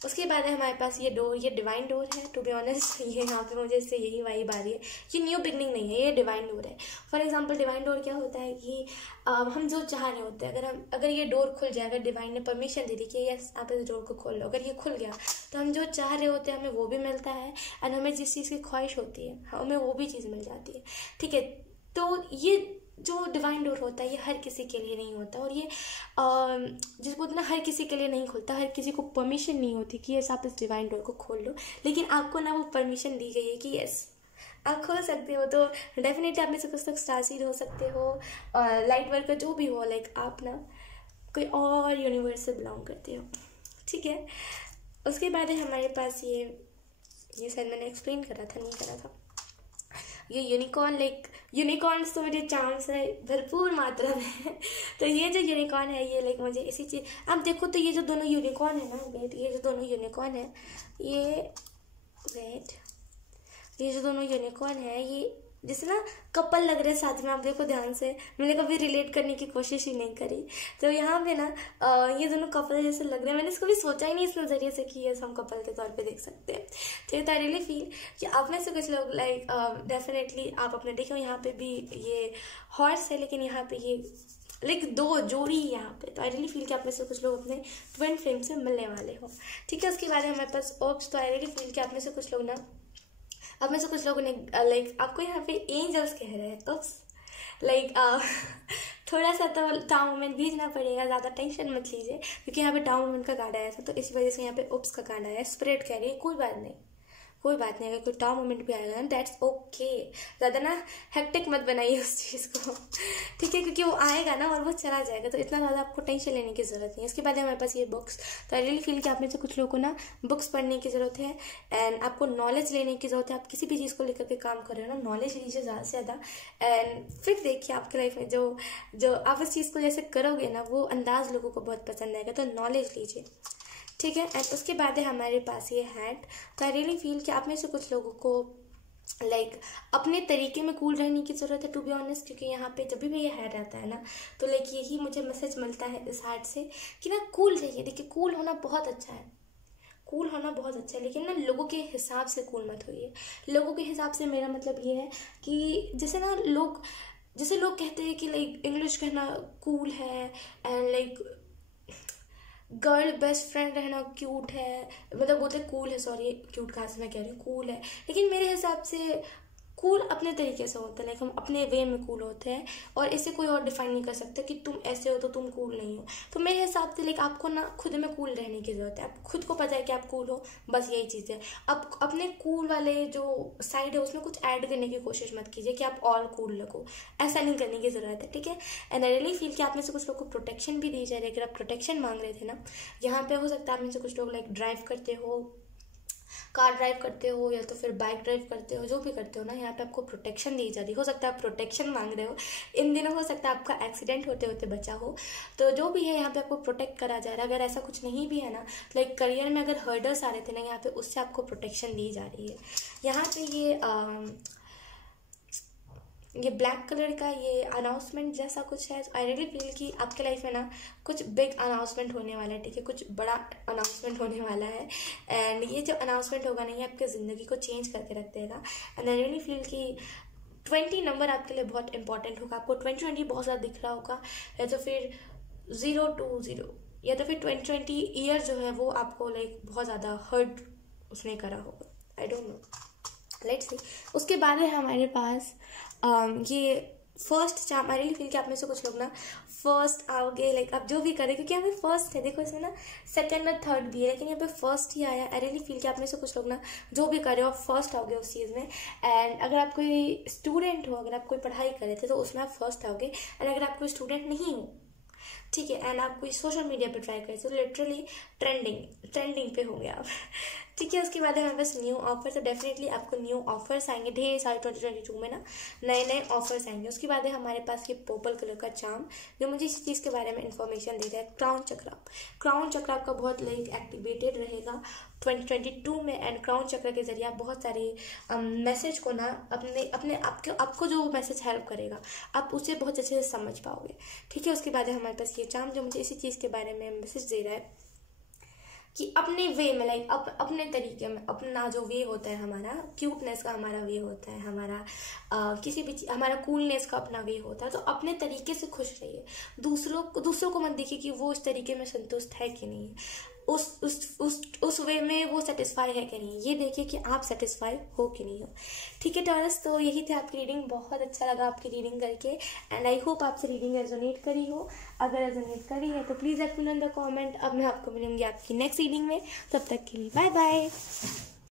उसके बाद है हमारे पास ये डोर, ये डिवाइन डोर है। टू बी ऑनेस्ट ये यहाँ पे मुझे इससे यही वाइब आ रही है, ये न्यू बिगनिंग नहीं है, ये डिवाइन डोर है। फॉर एग्जांपल डिवाइन डोर क्या होता है कि हम जो चाह रहे होते हैं, अगर ये डोर खुल जाए, अगर डिवाइन ने परमिशन दे दी कि यस आप इस डोर को खोल लो, अगर ये खुल गया तो हम जो चाह रहे होते हैं हमें वो भी मिलता है, एंड हमें जिस चीज़ की ख्वाहिश होती है हमें वो भी चीज़ मिल जाती है। ठीक है, तो ये जो डिवाइन डोर होता है ये हर किसी के लिए नहीं होता, और ये जिसको ना हर किसी के लिए नहीं खुलता, हर किसी को परमिशन नहीं होती कि यस आप इस डिवाइन डोर को खोल लो, लेकिन आपको ना वो परमिशन दी गई है कि यस आप खोल सकते हो। तो डेफिनेटली आप में से कुछ लोग स्टारसीड हो सकते हो, लाइट वर्कर जो भी हो, लाइक आप ना कोई और यूनिवर्स से बिलोंग करते हो। ठीक है, उसके बाद है हमारे पास ये शायद मैंने एक्सप्लेन करा था, नहीं करा था, ये यूनिकॉर्न, लाइक यूनिकॉर्न्स तो मेरे चांस है भरपूर मात्रा में तो ये जो यूनिकॉर्न है ये लाइक मुझे इसी चीज़, आप देखो तो ये जो दोनों यूनिकॉर्न है ना, वेट, ये जो दोनों यूनिकॉर्न है ये जो दोनों यूनिकॉर्न है ये जैसे ना कपल लग रहे हैं साथ में, आप देखो ध्यान से, मैंने कभी रिलेट करने की कोशिश ही नहीं करी। तो यहाँ पे ना ये दोनों कपल जैसे लग रहे हैं, मैंने इसको भी सोचा ही नहीं इस नज़रिए से कि ये हम कपल के तौर पे देख सकते हैं। तो आई रियली फील कि आप में से कुछ लोग लाइक डेफिनेटली आप अपने देखो यहाँ पे भी ये हॉर्स है, लेकिन यहाँ पे ये लाइक दो जोड़ी यहाँ पे। तो आई रियली फील कि आप में से कुछ लोग अपने ट्विन फ्लेम से मिलने वाले हो। ठीक है, उसके बाद हमारे पास ओप्स। तो आई रियली फील कि आप में से कुछ लोग ना, अब में से कुछ लोगों ने लाइक आपको यहाँ पे एंजल्स कह रहे हैं, उप्स, लाइक थोड़ा सा तो टाउन मोमेंट भेजना पड़ेगा, ज़्यादा टेंशन मत लीजिए क्योंकि यहाँ पे टाउन मोमेंट का कार्ड आया था, तो इसी वजह से यहाँ पे उप्स का कार्ड आया है। स्पिरिट कह रही है कोई बात नहीं, अगर कोई टाउन मोमेंट भी आएगा ना दैट्स ओके, ज़्यादा ना हेक्टिक मत बनाइए उस चीज़ को। ठीक है, क्योंकि वो आएगा ना और वो चला जाएगा, तो इतना ज़्यादा आपको टेंशन लेने की ज़रूरत नहीं है। इसके बाद हमारे पास ये बुक्स। तो आई रियली फील कि आप में से कुछ लोगों को ना बुक्स पढ़ने की ज़रूरत है, एंड आपको नॉलेज लेने की ज़रूरत है। आप किसी भी चीज़ को लेकर के काम कर रहे हो ना, नॉलेज लीजिए ज़्यादा से ज़्यादा, एंड फिर देखिए आपकी लाइफ में जो आप इस चीज़ को जैसे करोगे ना वो अंदाज लोगों को बहुत पसंद आएगा, तो नॉलेज लीजिए। ठीक है, एंड उसके बाद है हमारे पास ये हैट। तो आई रियली फील कि आप में से कुछ लोगों को लाइक अपने तरीके में कूल रहने की ज़रूरत है, टू बी ऑनेस्ट, क्योंकि यहाँ पे जब भी ये हैट आता है ना तो लाइक यही मुझे मैसेज मिलता है इस हैट से कि ना कूल रहिए। देखिए कूल होना बहुत अच्छा है, कूल होना बहुत अच्छा है, लेकिन ना लोगों के हिसाब से कूल मत होइए। लोगों के हिसाब से मेरा मतलब ये है कि जैसे लोग कहते हैं कि लाइक इंग्लिश कहना कूल है, and like girl best friend रहना क्यूट है, मतलब बोलते कूल है, सॉरी क्यूट कहाँ से मैं कह रही हूँ, कूल है। लेकिन मेरे हिसाब से कूल अपने तरीके से होता है, लाइक हम अपने वे में कूल होते हैं, और इसे कोई और डिफाइन नहीं कर सकता कि तुम ऐसे हो तो तुम कूल नहीं हो। तो मेरे हिसाब से लाइक आपको ना खुद में कूल रहने की ज़रूरत है। आप खुद को पता है कि आप कूल हो, बस यही चीज़ है। आप अपने कूल वाले जो साइड है उसमें कुछ ऐड करने की कोशिश मत कीजिए कि आप ऑल कूल लगो, ऐसा नहीं करने की ज़रूरत है। ठीक है, एंड आई रियली फील कि आप में से कुछ लोग को प्रोटेक्शन भी दी जाए। अगर आप प्रोटेक्शन मांग रहे थे ना, यहाँ पे हो सकता है आप में से कुछ लोग लाइक ड्राइव करते हो, कार ड्राइव करते हो या तो फिर बाइक ड्राइव करते हो, जो भी करते हो ना, यहाँ पे आपको प्रोटेक्शन दी जा रही। हो सकता है आप प्रोटेक्शन मांग रहे हो इन दिनों, हो सकता है आपका एक्सीडेंट होते होते बचा हो, तो जो भी है यहाँ पे आपको प्रोटेक्ट करा जा रहा है। अगर ऐसा कुछ नहीं भी है ना, लाइक करियर में अगर हर्डल्स आ रहे थे ना, यहाँ पे उससे आपको प्रोटेक्शन दी जा रही है। यहाँ पे ये ब्लैक कलर का ये अनाउंसमेंट जैसा कुछ है। आई रियली फील कि आपके लाइफ में ना कुछ बिग अनाउंसमेंट होने वाला है। ठीक है, कुछ बड़ा अनाउंसमेंट होने वाला है, एंड ये जो अनाउंसमेंट होगा ना ये आपकी ज़िंदगी को चेंज करके रख देगा। एंड आई रियली फील कि 20 नंबर आपके लिए बहुत इंपॉर्टेंट होगा। आपको 2020 बहुत ज़्यादा दिख रहा होगा, या तो फिर 020, या तो फिर 2020 ईयर जो है वो आपको लाइक बहुत ज़्यादा हर्ट उसने करा होगा, I don't know, let's see. उसके बाद है हमारे पास ये फर्स्ट चार्म। आई रियली फील कि आप में से कुछ लोग ना फर्स्ट आओगे, लाइक आप जो भी करें, क्योंकि यहाँ पे फर्स्ट है, देखो इसमें ना सेकंड और थर्ड भी है, लेकिन यहाँ पे फर्स्ट ही आया। आई रियली फील कि आप में से कुछ लोग ना जो भी करे हो फर्स्ट आओगे उस चीज़ में। एंड अगर आप कोई स्टूडेंट हो, अगर आप कोई पढ़ाई करे थे तो उसमें आप फर्स्ट आओगे, एंड अगर आप कोई स्टूडेंट नहीं हो, ठीक है, एंड आप कोई सोशल मीडिया पे ट्राई करें तो लिटरली ट्रेंडिंग पे होंगे आप। ठीक है, उसके बाद हमारे पास न्यू ऑफर। तो डेफिनेटली आपको न्यू ऑफर्स आएंगे ढेर सारे 2022 में ना, नए ऑफर्स आएंगे। उसके बाद है हमारे पास ये पर्पल कलर का चार्म जो मुझे इस चीज़ के बारे में इंफॉर्मेशन दे रहा है। क्राउन चक्र आपका बहुत लाइक एक्टिवेटेड रहेगा 2022 में, एंड क्राउन चक्र के जरिए आप बहुत सारे मैसेज को ना अपने आपको जो मैसेज हेल्प करेगा आप उसे बहुत अच्छे से समझ पाओगे। ठीक है, उसके बाद है हमारे पास ये चार्म जो मुझे इसी चीज़ के बारे में मैसेज दे रहा है कि अपने वे में लाइक अपने तरीके में, अपना जो वे होता है हमारा, क्यूटनेस का हमारा वे होता है, हमारा किसी भी हमारा कूलनेस का अपना वे होता है, तो अपने तरीके से खुश रहिए। दूसरों को मत देखिए कि वो इस तरीके में संतुष्ट है कि नहीं, उस वे में वो सेटिस्फाई है कि नहीं, ये देखिए कि आप सेटिस्फाई हो कि नहीं हो। ठीक है टॉरस, तो यही थी आपकी रीडिंग। बहुत अच्छा लगा आपकी रीडिंग करके एंड आई होप आपसे रीडिंग रेजोनेट करी हो। अगर रेजोनेट करी है तो please let me know in the comment. अब मैं आपको मिलूंगी आपकी नेक्स्ट रीडिंग में, तब तक के लिए बाय बाय।